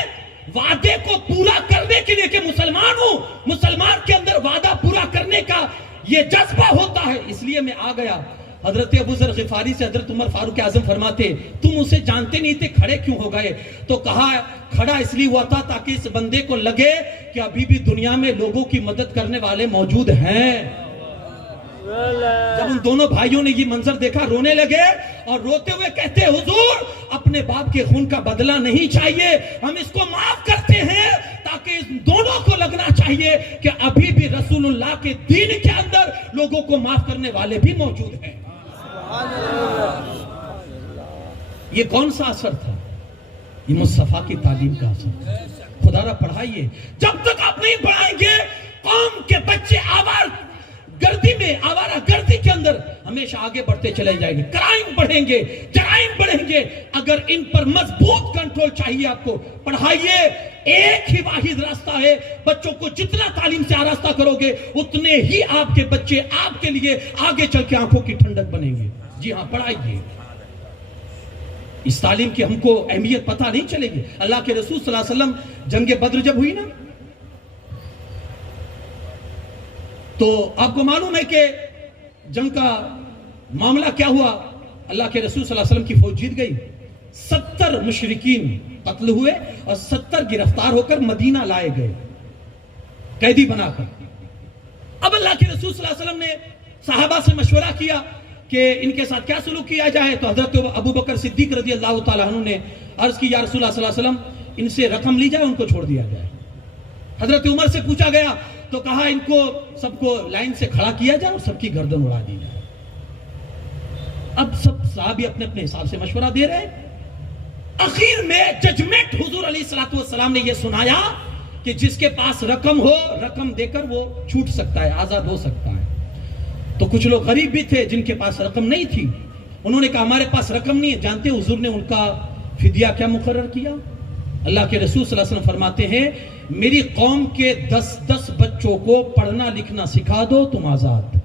وعدے کو پورا کرنے کے لیے کہ مسلمان ہوں، مسلمان کے اندر وعدہ پورا کرنے کا یہ جذبہ ہوتا ہے، اس لیے میں آ گیا۔ حضرت ابو ذر غفاری سے حضرت عمر فاروق اعظم فرماتے تم اسے جانتے نہیں تھے، کھڑے کیوں ہو گئے؟ تو کہا کھڑا اس لیے ہوا تھا تاکہ اس بندے کو لگے کہ ابھی بھی دنیا میں لوگوں کی مدد کرنے والے موجود ہیں۔ جب ان دونوں بھائیوں نے یہ منظر دیکھا رونے لگے اور روتے ہوئے کہتے حضور اپنے باپ کے خون کا بدلہ نہیں چاہیے، ہم اس کو معاف کرتے ہیں تاکہ ان دونوں کو لگنا چاہیے کہ ابھی بھی رسول اللہ کے دین کے اندر لوگوں کو معاف کرنے والے بھی موجود ہیں۔ یہ کون سا اثر تھا؟ یہ مصطفیٰ کی تعلیم کا اثر تھا۔ خدا را پڑھائیے، جب تک آپ نہیں پڑھائیں گے قوم کے بچے آوارہ گردی کے اندر ہمیشہ آگے بڑھتے چلے جائیں گے، کرائم بڑھیں گے، جرائم بڑھیں گے۔ اگر ان پر مضبوط کنٹرول چاہیے آپ کو، پڑھائیے ایک ہی واحد راستہ ہے. بچوں کو جتنا تعلیم سے آراستہ کرو گے اتنے ہی آپ کے بچے آپ کے لیے آگے چل کے آنکھوں کی ٹھنڈک بنیں گے. جی ہاں، پڑھائیے. اس تعلیم کی ہم کو اہمیت پتہ نہیں چلے گی. اللہ کے رسول صلی اللہ علیہ وسلم جنگ بدر جب ہوئی نا تو آپ کو معلوم ہے کہ جنگ کا معاملہ کیا ہوا. اللہ کے رسول صلی اللہ علیہ وسلم کی فوج جیت گئی. 70 مشرکین قتل ہوئے اور 70 گرفتار ہو کر مدینہ لائے گئے قیدی بنا کر. اب اللہ کے رسول صلی اللہ علیہ وسلم نے صحابہ سے مشورہ کیا کہ ان کے ساتھ کیا سلوک کیا جائے. تو حضرت ابو بکر صدیق رضی اللہ تعالیٰ عنہ نے عرض کی یا رسول اللہ صلی اللہ علیہ وسلم ان سے رقم لی جائے، ان کو چھوڑ دیا جائے. حضرت عمر سے پوچھا گیا تو کہا ان کو سب کو لائن سے کھڑا کیا جائے اور سب کی گردن اڑا دی جائے. اب سب صحابی اپنے اپنے حساب سے مشورہ دے رہے ہیں. اخیر میں ججمنٹ حضور علیہ الصلوۃ والسلام نے یہ سنایا کہ جس کے پاس رقم ہو رقم دے کر وہ چھوٹ سکتا ہے، آزاد ہو سکتا ہے. تو کچھ لوگ غریب بھی تھے جن کے پاس رقم نہیں تھی. انہوں نے کہا ہمارے پاس رقم نہیں ہے. جانتے حضور نے ان کا فدیہ کیا مقرر کیا؟ اللہ کے رسول صلی اللہ علیہ وسلم فرماتے ہیں میری قوم کے 10 بچوں کو پڑھنا لکھنا سکھا دو تم آزاد.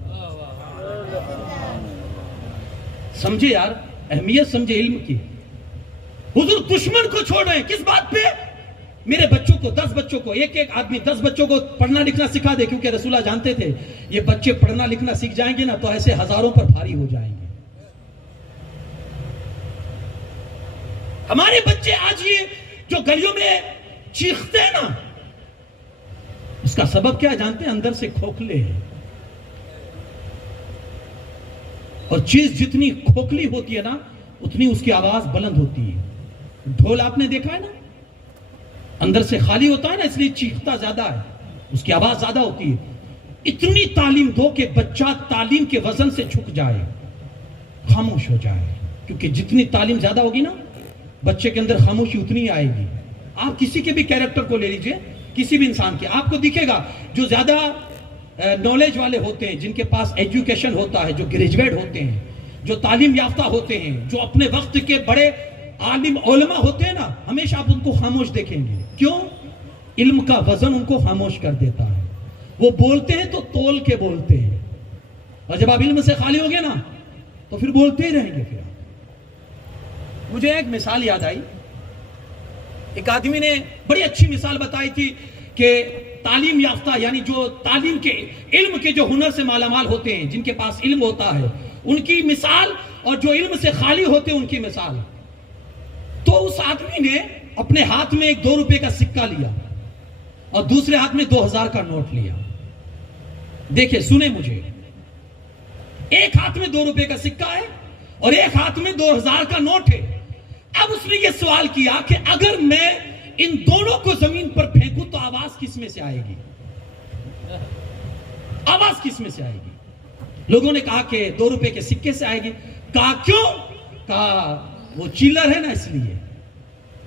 سمجھے یار، اہمیت سمجھے علم کی. حضور دشمن کو چھوڑ رہے ہیں کس بات پہ؟ میرے بچوں کو 10 بچوں کو ایک آدمی 10 بچوں کو پڑھنا لکھنا سکھا دے. کیونکہ رسول اللہ جانتے تھے یہ بچے پڑھنا لکھنا سیکھ جائیں گے نا تو ایسے ہزاروں پر بھاری ہو جائیں گے. ہمارے بچے آج یہ جو گلیوں میں چیختے ہیں نا اس کا سبب کیا جانتے ہیں؟ اندر سے کھوکھلے ہیں. اور چیز جتنی کھوکھلی ہوتی ہے نا اتنی اس کی آواز بلند ہوتی ہے. ڈھول آپ نے دیکھا ہے نا، اندر سے خالی ہوتا ہے نا اس لیے چیختا زیادہ ہے، اس کی آواز زیادہ ہوتی ہے. اتنی تعلیم دو کہ بچہ تعلیم کے وزن سے جھک جائے، خاموش ہو جائے. کیونکہ جتنی تعلیم زیادہ ہوگی نا بچے کے اندر خاموشی اتنی آئے گی. آپ کسی کے بھی کیریکٹر کو لے لیجئے، کسی بھی انسان کے، آپ کو دکھے گا جو زیادہ نالج والے ہوتے ہیں، جن کے پاس ایجوکیشن ہوتا ہے، جو گریجویٹ ہوتے ہیں، جو تعلیم یافتہ ہوتے ہیں، جو اپنے وقت کے بڑے عالم علماء ہوتے ہیں نا، ہمیشہ آپ ان کو خاموش دیکھیں گے. کیوں؟ علم کا وزن ان کو خاموش کر دیتا ہے. وہ بولتے ہیں تو تول کے بولتے ہیں، اور جب آپ علم سے خالی ہو گے نا تو پھر بولتے ہی رہیں گے. پھر مجھے ایک مثال یاد آئی. ایک آدمی نے بڑی اچھی مثال بتائی تھی کہ تعلیم یافتہ یعنی جو تعلیم کے علم کے جو ہنر سے مالا مال ہوتے ہیں، جن کے پاس علم ہوتا ہے ان کی مثال، اور جو علم سے خالی ہوتے ہیں ان کی مثال. تو اس آدمی نے اپنے ہاتھ میں ایک 2 روپے کا سکہ لیا اور دوسرے ہاتھ میں 2000 کا نوٹ لیا. دیکھیں سنیں مجھے، ایک ہاتھ میں 2 روپے کا سکہ ہے اور ایک ہاتھ میں 2000 کا نوٹ ہے. اب اس نے یہ سوال کیا کہ اگر میں ان دونوں کو زمین پر پھینکوں تو آواز کس میں سے آئے گی؟ آواز کس میں سے آئے گی؟ لوگوں نے کہا کہ 2 روپے کے سکے سے آئے گی. کہا کیوں؟ کہا وہ چیلر ہے نا اس لیے.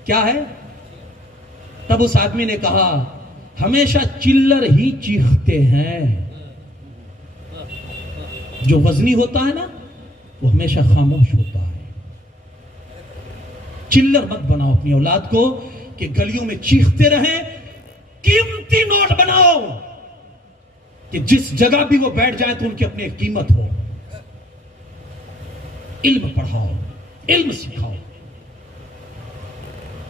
کیا ہے؟ تب اس آدمی نے کہا ہمیشہ چلر ہی چیختے ہیں، جو وزنی ہوتا ہے نا وہ ہمیشہ خاموش ہوتا ہے. چلر مت بناؤ اپنی اولاد کو کہ گلیوں میں چیختے رہیں. قیمتی نوٹ بناؤ کہ جس جگہ بھی وہ بیٹھ جائیں تو ان کی اپنی قیمت ہو. علم پڑھاؤ، علم سکھاؤ.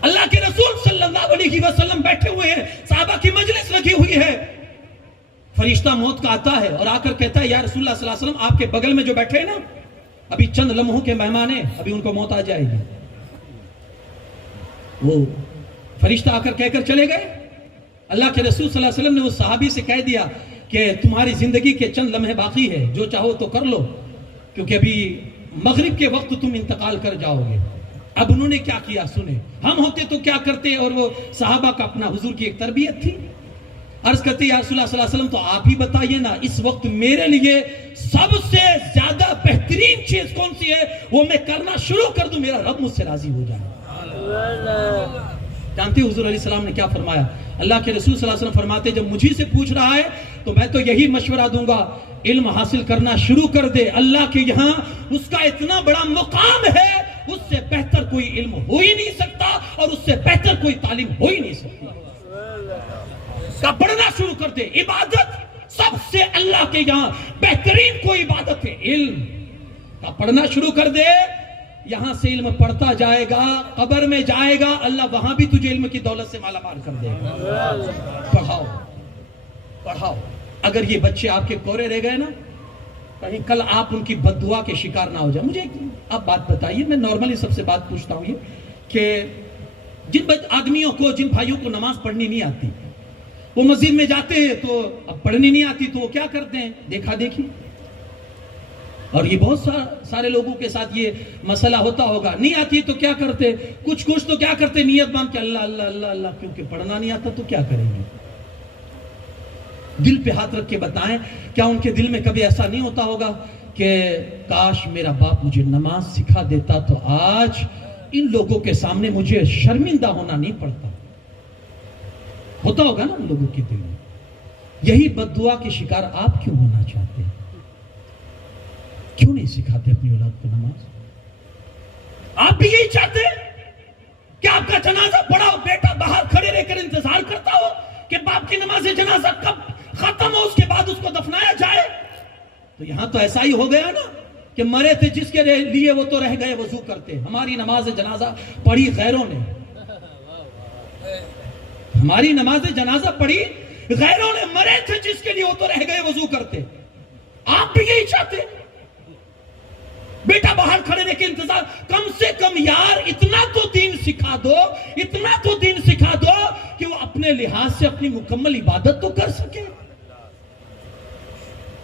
اللہ کے رسول صلی اللہ علیہ وسلم بیٹھے ہوئے ہیں، صحابہ کی مجلس لگی ہوئی ہے. فرشتہ موت کا آتا ہے اور آ کر کہتا ہے یا رسول اللہ صلی اللہ علیہ وسلم آپ کے بغل میں جو بیٹھے ہیں نا ابھی چند لمحوں کے مہمان ہیں، ابھی ان کو موت آ جائے گی. وہ فرشتہ آ کر کہہ کر چلے گئے. اللہ کے رسول صلی اللہ علیہ وسلم نے اس صحابی سے کہہ دیا کہ تمہاری زندگی کے چند لمحے باقی ہے، جو چاہو تو کر لو کیونکہ ابھی مغرب کے وقت تم انتقال کر جاؤ گے. اب انہوں نے کیا کیا سنیں. ہم ہوتے تو کیا کرتے، اور وہ صحابہ کا اپنا حضور کی ایک تربیت تھی. عرض کرتے یا رسول اللہ صلی اللہ علیہ وسلم تو آپ ہی بتائیے نا اس وقت میرے لیے سب سے زیادہ بہترین چیز کون سی ہے، وہ میں کرنا شروع کر دوں، میرا رب مجھ سے راضی ہو جائے. جانتے حضور علیہ السلام نے کیا فرمایا؟ اللہ کے رسول صلی اللہ علیہ وسلم فرماتے جب مجھے سے پوچھ رہا ہے تو میں تو یہی مشورہ دوں گا علم حاصل کرنا شروع کر دے. اللہ کے یہاں اس کا اتنا بڑا مقام ہے، اس سے بہتر کوئی علم ہو ہی نہیں سکتا اور اس سے بہتر کوئی تعلیم ہو ہی نہیں سکتی. کا پڑھنا شروع کر دے. عبادت سب سے اللہ کے یہاں بہترین کوئی عبادت ہے علم کا پڑھنا شروع کر دے. یہاں سے علم پڑھتا جائے گا, قبر میں جائے گا, اللہ وہاں بھی تجھے علم کی دولت سے مالا مال کر دے گا. پڑھاؤ پڑھاؤ. اگر یہ بچے آپ کے کورے رہ گئے نا, کہیں کل آپ ان کی بد دعا کے شکار نہ ہو جائیں. مجھے آپ بات بتائیے, میں نارملی سب سے بات پوچھتا ہوں یہ کہ جن آدمیوں کو, جن بھائیوں کو نماز پڑھنی نہیں آتی, وہ مسجد میں جاتے ہیں تو اب پڑھنی نہیں آتی تو وہ کیا کرتے ہیں, دیکھا دیکھی. اور یہ بہت سارے لوگوں کے ساتھ یہ مسئلہ ہوتا ہوگا. نہیں آتی تو کیا کرتے, کچھ تو کیا کرتے, نیت باندھ کے اللہ اللہ اللہ اللہ, کیونکہ پڑھنا نہیں آتا تو کیا کریں گے. دل پہ ہاتھ رکھ کے بتائیں, کیا ان کے دل میں کبھی ایسا نہیں ہوتا ہوگا کہ کاش میرا باپ مجھے نماز سکھا دیتا تو آج ان لوگوں کے سامنے مجھے شرمندہ ہونا نہیں پڑتا. ہوتا ہوگا نا ان لوگوں کے دل میں. یہی بد دعا کے شکار آپ کیوں ہونا چاہتے ہیں؟ کیوں نہیں سکھاتے اپنی اولاد کو نماز؟ آپ بھی یہی چاہتے کہ آپ کا جنازہ پڑا, بیٹا باہر کھڑے رہ کر انتظار کرتا ہو کہ باپ کی نماز جنازہ کب ختم ہو, اس کے بعد اس کو دفنایا جائے. تو یہاں تو ایسا ہی ہو گیا نا کہ مرے تھے جس کے لیے وہ تو رہ گئے وضو کرتے. ہماری نماز جنازہ پڑھی غیروں نے, ہماری نماز جنازہ پڑھی غیروں نے, مرے تھے جس کے لیے وہ تو رہ گئے وضو کرتے. آپ بھی یہی چاہتے, بیٹا باہر کھڑے رہ کے انتظار. کم سے کم یار اتنا تو دین سکھا دو, اتنا تو دین سکھا دو کہ وہ اپنے لحاظ سے اپنی مکمل عبادت تو کر سکے.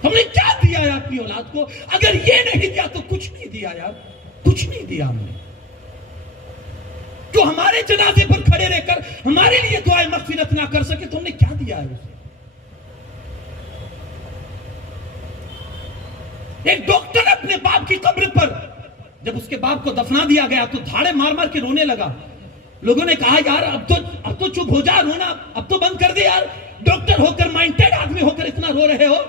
ہم نے کیا دیا ہے اپنی اولاد کو؟ اگر یہ نہیں دیا تو کچھ نہیں دیا یار, کچھ نہیں دیا ہم نے. جو ہمارے جنازے پر کھڑے رہ کر ہمارے لیے دعائیں مغفرت نہ کر سکے تو ہم نے کیا دیا ہے اسے؟ ایک ڈاکٹر اپنے باپ کی قبر پر جب اس کے باپ کو دفنا دیا گیا تو دھاڑے مار مار کے رونے لگا. لوگوں نے کہا یار اب تو چپ ہو جا, رونا اب تو بند کر دے یار, ڈاکٹر ہو کر, مائنڈیڈ آدمی ہو کر اتنا رو رہے ہو.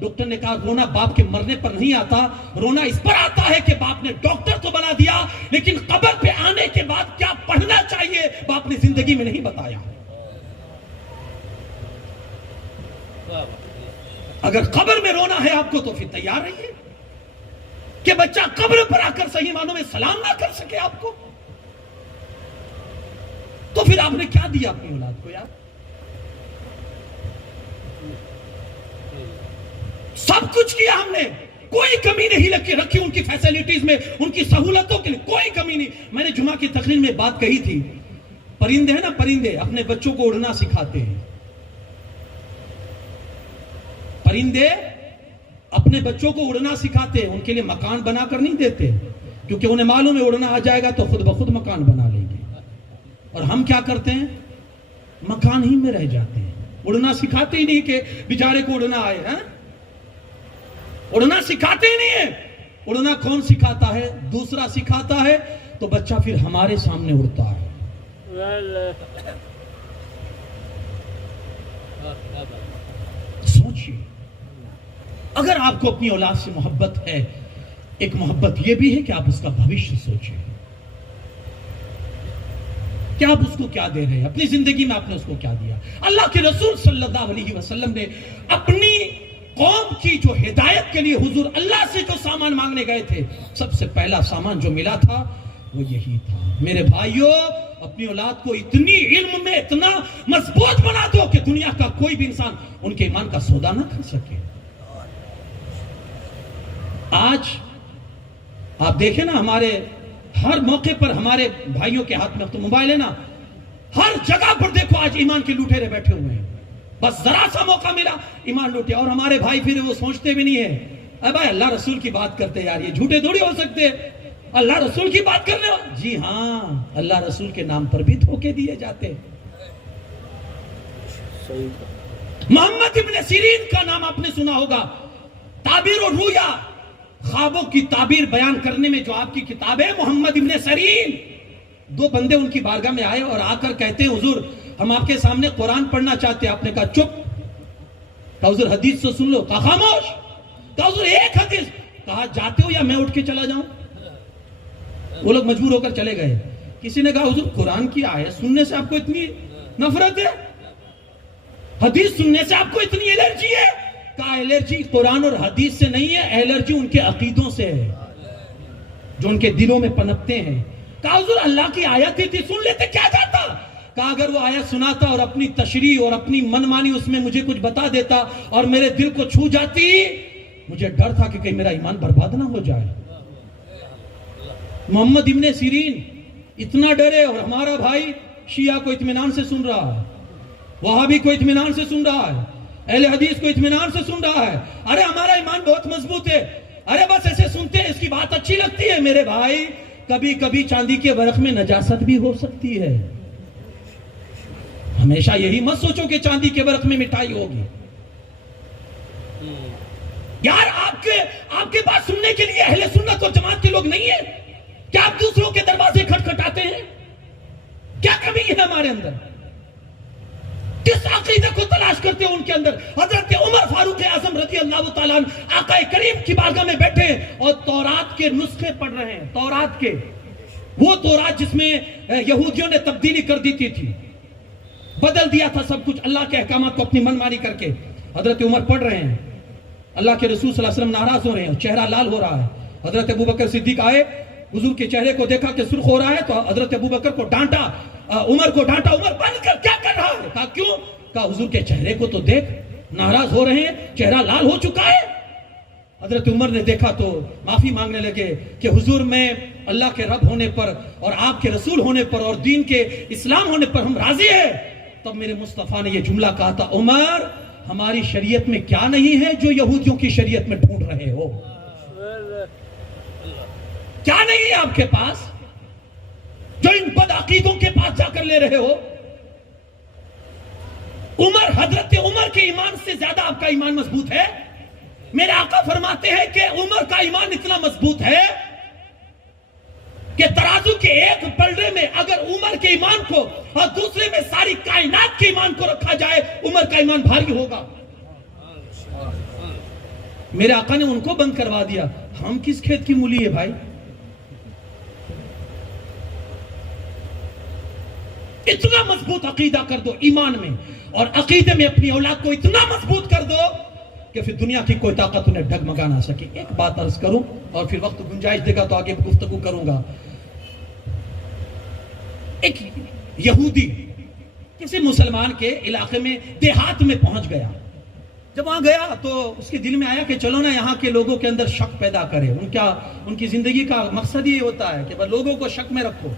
ڈاکٹر نے کہا رونا باپ کے مرنے پر نہیں آتا, رونا اس پر آتا ہے کہ باپ نے ڈاکٹر تو بنا دیا لیکن قبر پہ آنے کے بعد کیا پڑھنا چاہیے باپ نے زندگی میں نہیں بتایا. اگر قبر میں رونا ہے آپ کو تو پھر تیار رہیے کہ بچہ قبر پر آ کر صحیح معنوں میں سلام نہ کر سکے آپ کو. تو پھر آپ نے کیا دیا اپنی اولاد کو یار؟ سب کچھ کیا ہم نے, کوئی کمی نہیں رکھی ان کی فیسیلیٹیز میں, ان کی سہولتوں کے لیے کوئی کمی نہیں. میں نے جمعہ کی تقریر میں بات کہی تھی, پرندے ہیں نا, پرندے اپنے بچوں کو اڑنا سکھاتے ہیں. پرندے اپنے بچوں کو اڑنا سکھاتے ہیں, ان کے لیے مکان بنا کر نہیں دیتے کیونکہ انہیں معلوم ہے اڑنا آ جائے گا تو خود بخود مکان بنا لیں گے. اور ہم کیا کرتے ہیں, مکان ہی میں رہ جاتے ہیں, اڑنا سکھاتے ہی نہیں کہ بیچارے کو اڑنا آئے. اڑنا سکھاتے ہی نہیں ہے. اڑنا کون سکھاتا ہے؟ دوسرا سکھاتا ہے تو بچہ پھر ہمارے سامنے اڑتا ہے. سوچیے, اگر آپ کو اپنی اولاد سے محبت ہے, ایک محبت یہ بھی ہے کہ آپ اس کا بھوشیہ سوچیں کہ آپ اس کو کیا دے رہے ہیں, اپنی زندگی میں آپ نے اس کو کیا دیا. اللہ کے رسول صلی اللہ علیہ وسلم نے اپنی قوم کی جو ہدایت کے لیے حضور اللہ سے جو سامان مانگنے گئے تھے, سب سے پہلا سامان جو ملا تھا وہ یہی تھا. میرے بھائیوں, اپنی اولاد کو اتنی علم میں اتنا مضبوط بنا دو کہ دنیا کا کوئی بھی انسان ان کے ایمان کا سودا نہ کر سکے. آج آپ دیکھیں نا, ہمارے ہر موقع پر ہمارے بھائیوں کے ہاتھ میں تو موبائل ہے نا, ہر جگہ پر دیکھو آج ایمان کے لوٹیرے بیٹھے ہوئے ہیں. بس ذرا سا موقع ملا ایمان لوٹے. اور ہمارے بھائی پھر وہ سوچتے بھی نہیں ہیں, اے بھائی اللہ رسول کی بات کرتے یار, یہ جھوٹے تھوڑی ہو سکتے, اللہ رسول کی بات کر رہے ہو. جی ہاں, اللہ رسول کے نام پر بھی دھوکے دیے جاتے. محمد ابن سیرین کا نام آپ نے سنا ہوگا, تعبیر و رویا, خوابوں کی تعبیر بیان کرنے میں جو آپ کی کتاب ہے محمد ابن سیرین. دو بندے ان کی بارگاہ میں آئے اور آ کر کہتے ہیں حضور ہم آپ کے سامنے قرآن پڑھنا چاہتے ہیں. آپ نے کہا چپ. کہا حضور حدیث تو سن لو. کہا خاموش. کہا حضور ایک حدیث. کہا جاتے ہو یا میں اٹھ کے چلا جاؤں؟ وہ لوگ مجبور ہو کر چلے گئے. کسی نے کہا حضور قرآن کی آیت سننے سے آپ کو اتنی نفرت ہے؟ حدیث سننے سے آپ کو اتنی الرجی ہے؟ کہا الرجی قرآن اور حدیث سے نہیں ہے، الرجی ان کے عقیدوں سے ہے جو ان کے دلوں میں پنپتے ہیں۔ کہا حضور اللہ کی آیت تھی سن لیتے کیا جاتا؟ کہا اگر وہ آیت سناتا اور اپنی تشریح اور اپنی منمانی اس میں مجھے کچھ بتا دیتا اور میرے دل کو چھو جاتی، مجھے ڈر تھا کہ کہیں میرا ایمان برباد نہ ہو جائے۔ محمد ابن سیرین اتنا ڈرے اور ہمارا بھائی شیعہ کو اطمینان سے سن رہا ہے، وہابی کو اطمینان سے سن رہا ہے، اہل حدیث کو اطمینان سے سن رہا ہے۔ ارے ہمارا ایمان بہت مضبوط ہے، ارے بس ایسے سنتے ہیں، اس کی بات اچھی لگتی ہے۔ میرے بھائی کبھی کبھی چاندی کے ورق میں نجاست بھی ہو سکتی ہے۔ ہمیشہ یہی مت سوچو کہ چاندی کے ورق میں مٹھائی ہوگی۔ یار آپ کے پاس سننے کے لیے اہل سنت اور جماعت کے لوگ نہیں ہیں کیا؟ آپ دوسروں کے دروازے کھٹکھٹاتے ہیں؟ کیا کمی ہے ہمارے اندر؟ کس عقیدے کو تلاش کرتے ہو ان کے اندر؟ حضرت عمر فاروق اعظم رضی اللہ تعالیٰ عنہ آقا کریم کی بارگاہ میں بیٹھے اور تورات کے نسخے پڑھ رہے ہیں، تورات کے، وہ تورات جس میں یہودیوں نے تبدیلی کر دی تھی، بدل دیا تھا سب کچھ اللہ کے احکامات کو اپنی من مانی کر کے۔ حضرت عمر پڑھ رہے ہیں، اللہ کے رسول صلی اللہ علیہ وسلم ناراض ہو رہے ہیں، چہرہ لال ہو رہا ہے۔ حضرت ابوبکر صدیق آئے، حضور کے چہرے کو دیکھا کہ سرخ ہو رہا ہے تو حضرت ابوبکر کو ڈانٹا، عمر کو ڈانٹا، عمر بند کر، کیا کر رہا ہے؟ کہا کیوں؟ کہا حضور کے چہرے کو تو دیکھ، ناراض ہو رہے ہیں، چہرہ لال ہو چکا ہے۔ حضرت عمر نے دیکھا تو معافی مانگنے لگے کہ حضور میں اللہ کے رب ہونے پر اور آپ کے رسول ہونے پر اور دین کے اسلام ہونے پر ہم راضی ہیں۔ تب میرے مصطفیٰ نے یہ جملہ کہا تھا، عمر ہماری شریعت میں کیا نہیں ہے جو یہودیوں کی شریعت میں ڈھونڈ رہے ہو؟ کیا نہیں ہے آپ کے پاس جو ان بد عقیدوں کے پاس جا کر لے رہے ہو؟ حضرت عمر کے ایمان سے زیادہ آپ کا ایمان مضبوط ہے؟ میرے آقا فرماتے ہیں کہ عمر کا ایمان اتنا مضبوط ہے کہ ترازو کے ایک پلڑے میں اگر عمر کے ایمان کو اور دوسرے میں ساری کائنات کے ایمان کو رکھا جائے، عمر کا ایمان بھاری ہوگا۔ میرے آقا نے ان کو بند کروا دیا، ہم کس کھیت کی مولی ہے بھائی؟ اتنا مضبوط عقیدہ کر دو ایمان میں، اور عقیدے میں اپنی اولاد کو اتنا مضبوط کر دو کہ پھر دنیا کی کوئی طاقت انہیں ڈگمگا نہ سکے۔ ایک بات عرض کروں اور پھر وقت گنجائش دے گا تو آگے گفتگو کروں گا۔ ایک یہودی کسی مسلمان کے علاقے میں دیہات میں پہنچ گیا، جب وہاں گیا تو اس کے دل میں آیا کہ چلو نا یہاں کے لوگوں کے اندر شک پیدا کرے۔ ان کی زندگی کا مقصد یہ ہوتا ہے کہ لوگوں کو شک میں رکھو۔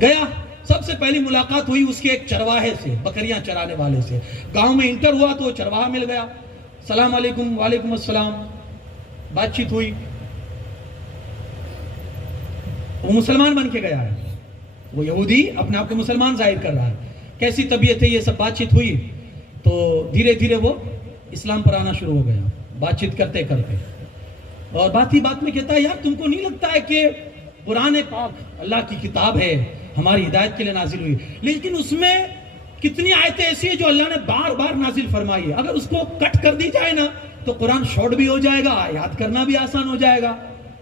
گیا، سب سے پہلی ملاقات ہوئی اس کے ایک چرواہے سے، بکریاں چرانے والے سے۔ گاؤں میں انٹر ہوا تو چرواہا مل گیا، السلام علیکم، وعلیکم السلام، بات چیت ہوئی۔ وہ مسلمان بن کے گیا ہے، وہ یہودی اپنے آپ کو مسلمان ظاہر کر رہا ہے، کیسی طبیعت ہے، یہ سب بات چیت ہوئی تو دھیرے دھیرے وہ اسلام پر آنا شروع ہو گیا، بات چیت کرتے کرتے۔ اور بات ہی بات میں کہتا ہے، یار تم کو نہیں لگتا ہے کہ قرآن پاک اللہ کی کتاب ہے، ہماری ہدایت کے لیے نازل ہوئی، لیکن اس میں کتنی آیتیں ایسی ہیں جو اللہ نے بار بار نازل فرمائی ہے، اگر اس کو کٹ کر دی جائے نا تو قرآن شارٹ بھی ہو جائے گا، یاد کرنا بھی آسان ہو جائے گا۔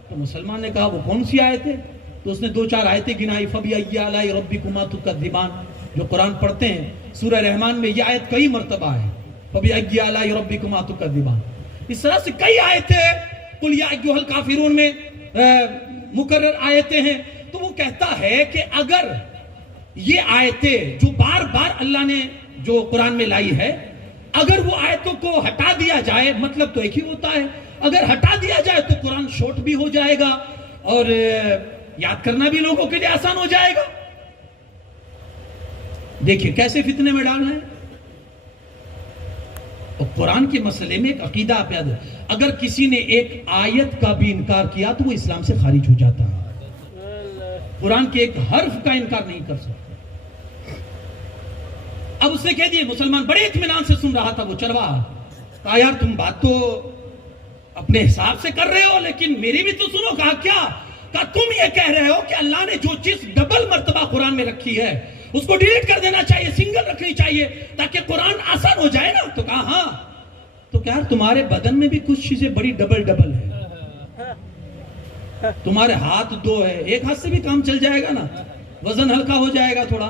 تو مسلمان نے کہا وہ کون سی آیتیں؟ تو اس نے 2-4 آیتیں گنائی، فَبِأَيِّ آلَاءِ رَبِّكُمَا تُكَذِّبَانِ، جو قرآن پڑھتے ہیں سورہ رحمان میں یہ آیت کئی مرتبہ ہے، فَبِأَيِّ آلَاءِ رَبِّكُمَا تُكَذِّبَانِ۔ اس طرح سے کئی آیتیں قُلْ یَا أَيُّهَا الْکَافِرُونَ میں مکرر آیتیں ہیں۔ تو وہ کہتا ہے کہ اگر یہ آیتیں جو بار بار اللہ نے جو قرآن میں لائی ہے، اگر وہ آیتوں کو ہٹا دیا جائے، مطلب تو ایک ہی ہوتا ہے، اگر ہٹا دیا جائے تو قرآن شارٹ بھی ہو جائے گا اور یاد کرنا بھی لوگوں کے لیے آسان ہو جائے گا۔ دیکھیں کیسے فتنے میں ڈال رہے ہیں۔ اور قرآن کے مسئلے میں ایک عقیدہ آپ یاد ہے، اگر کسی نے ایک آیت کا بھی انکار کیا تو وہ اسلام سے خارج ہو جاتا ہے، قرآن کے ایک حرف کا انکار نہیں کر سکتا۔ اب اس نے کہہ دیے، مسلمان بڑے اطمینان سے سن رہا تھا، وہ چرواہا کہا یار تم بات تو اپنے حساب سے کر رہے ہو لیکن میری بھی تو سنو۔ کہا کیا؟ کہا تم یہ کہہ رہے ہو کہ اللہ نے جو چیز ڈبل مرتبہ قرآن میں رکھی ہے اس کو ڈیلیٹ کر دینا چاہیے، سنگل رکھنی چاہیے تاکہ قرآن آسان ہو جائے نا؟ تو کہا ہاں۔ تو کیا تمہارے بدن میں بھی کچھ چیزیں بڑی ڈبل ڈبل ہیں، تمہارے ہاتھ 2 ہے، ایک ہاتھ سے بھی کام چل جائے گا نا، وزن ہلکا ہو جائے گا تھوڑا۔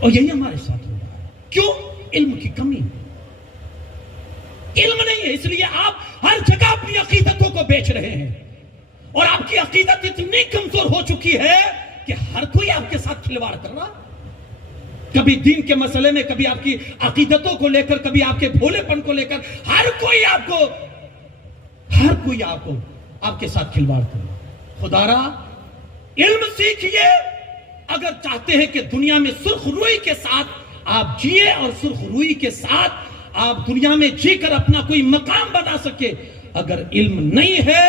اور یہی ہمارے ساتھ ہو رہا ہے. کیوں؟ علم کی کمی. علم نہیں ہے، اس لیے آپ ہر جگہ اپنی عقیدتوں کو بیچ رہے ہیں، اور آپ کی عقیدت اتنی کمزور ہو چکی ہے کہ ہر کوئی آپ کے ساتھ کھلواڑ کر رہا. کبھی دین کے مسئلے میں، کبھی آپ کی عقیدتوں کو لے کر، کبھی آپ کے بھولے پن کو لے کر، ہر کوئی آپ کو آپ کے ساتھ کھلواڑ کر رہا. خدا را علم سیکھئے اگر چاہتے ہیں کہ دنیا میں سرخ روئی کے ساتھ آپ جیے، اور سرخ روئی کے ساتھ آپ دنیا میں جی کر اپنا کوئی مقام بنا سکے. اگر علم نہیں ہے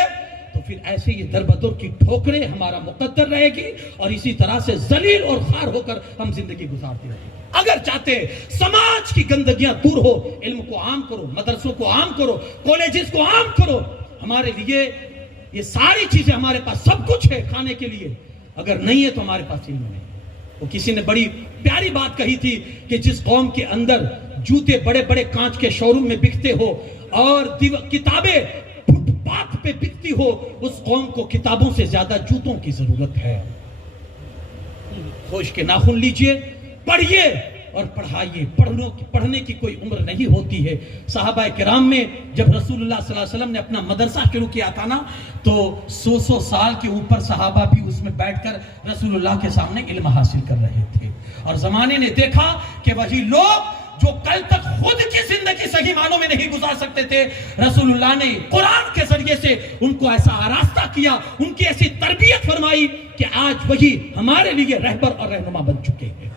تو پھر ایسے یہ در بدر کی ٹھوکریں ہمارا مقدر رہے گی، اور اسی طرح سے ذلیل اور خوار ہو کر ہم زندگی گزارتے رہیں گے. اگر چاہتے ہیں سماج کی گندگیاں دور ہو، علم کو عام کرو، مدرسوں کو عام کرو، کالجز کو عام کرو. ہمارے لیے یہ ساری چیزیں، ہمارے پاس سب کچھ ہے کھانے کے لیے، اگر نہیں ہے تو ہمارے پاس علم نہیں. وہ کسی نے بڑی پیاری بات کہی تھی کہ جس قوم کے اندر جوتے بڑے بڑے کانچ کے شوروم میں بکتے ہو اور کتابیں فٹ پاتھ پہ بکتی ہو، اس قوم کو کتابوں سے زیادہ جوتوں کی ضرورت ہے. خوش کے ناخن لیجئے، پڑھیے اور پڑھائیے. پڑھنے کی کوئی عمر نہیں ہوتی ہے. صحابہ کرام میں جب رسول اللہ صلی اللہ علیہ وسلم نے اپنا مدرسہ شروع کیا تھا نا، تو 100 سال کے اوپر صحابہ بھی اس میں بیٹھ کر رسول اللہ کے سامنے علم حاصل کر رہے تھے. اور زمانے نے دیکھا کہ وہی لوگ جو کل تک خود کی زندگی صحیح معنوں میں نہیں گزار سکتے تھے، رسول اللہ نے قرآن کے ذریعے سے ان کو ایسا آراستہ کیا، ان کی ایسی تربیت فرمائی کہ آج وہی ہمارے لیے رہبر اور رہنما بن چکے ہیں.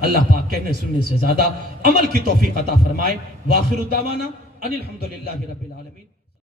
اللہ پاک کہنے سننے سے زیادہ عمل کی توفیق عطا فرمائے. وآخر دعوانا ان الحمدللہ رب العالمین.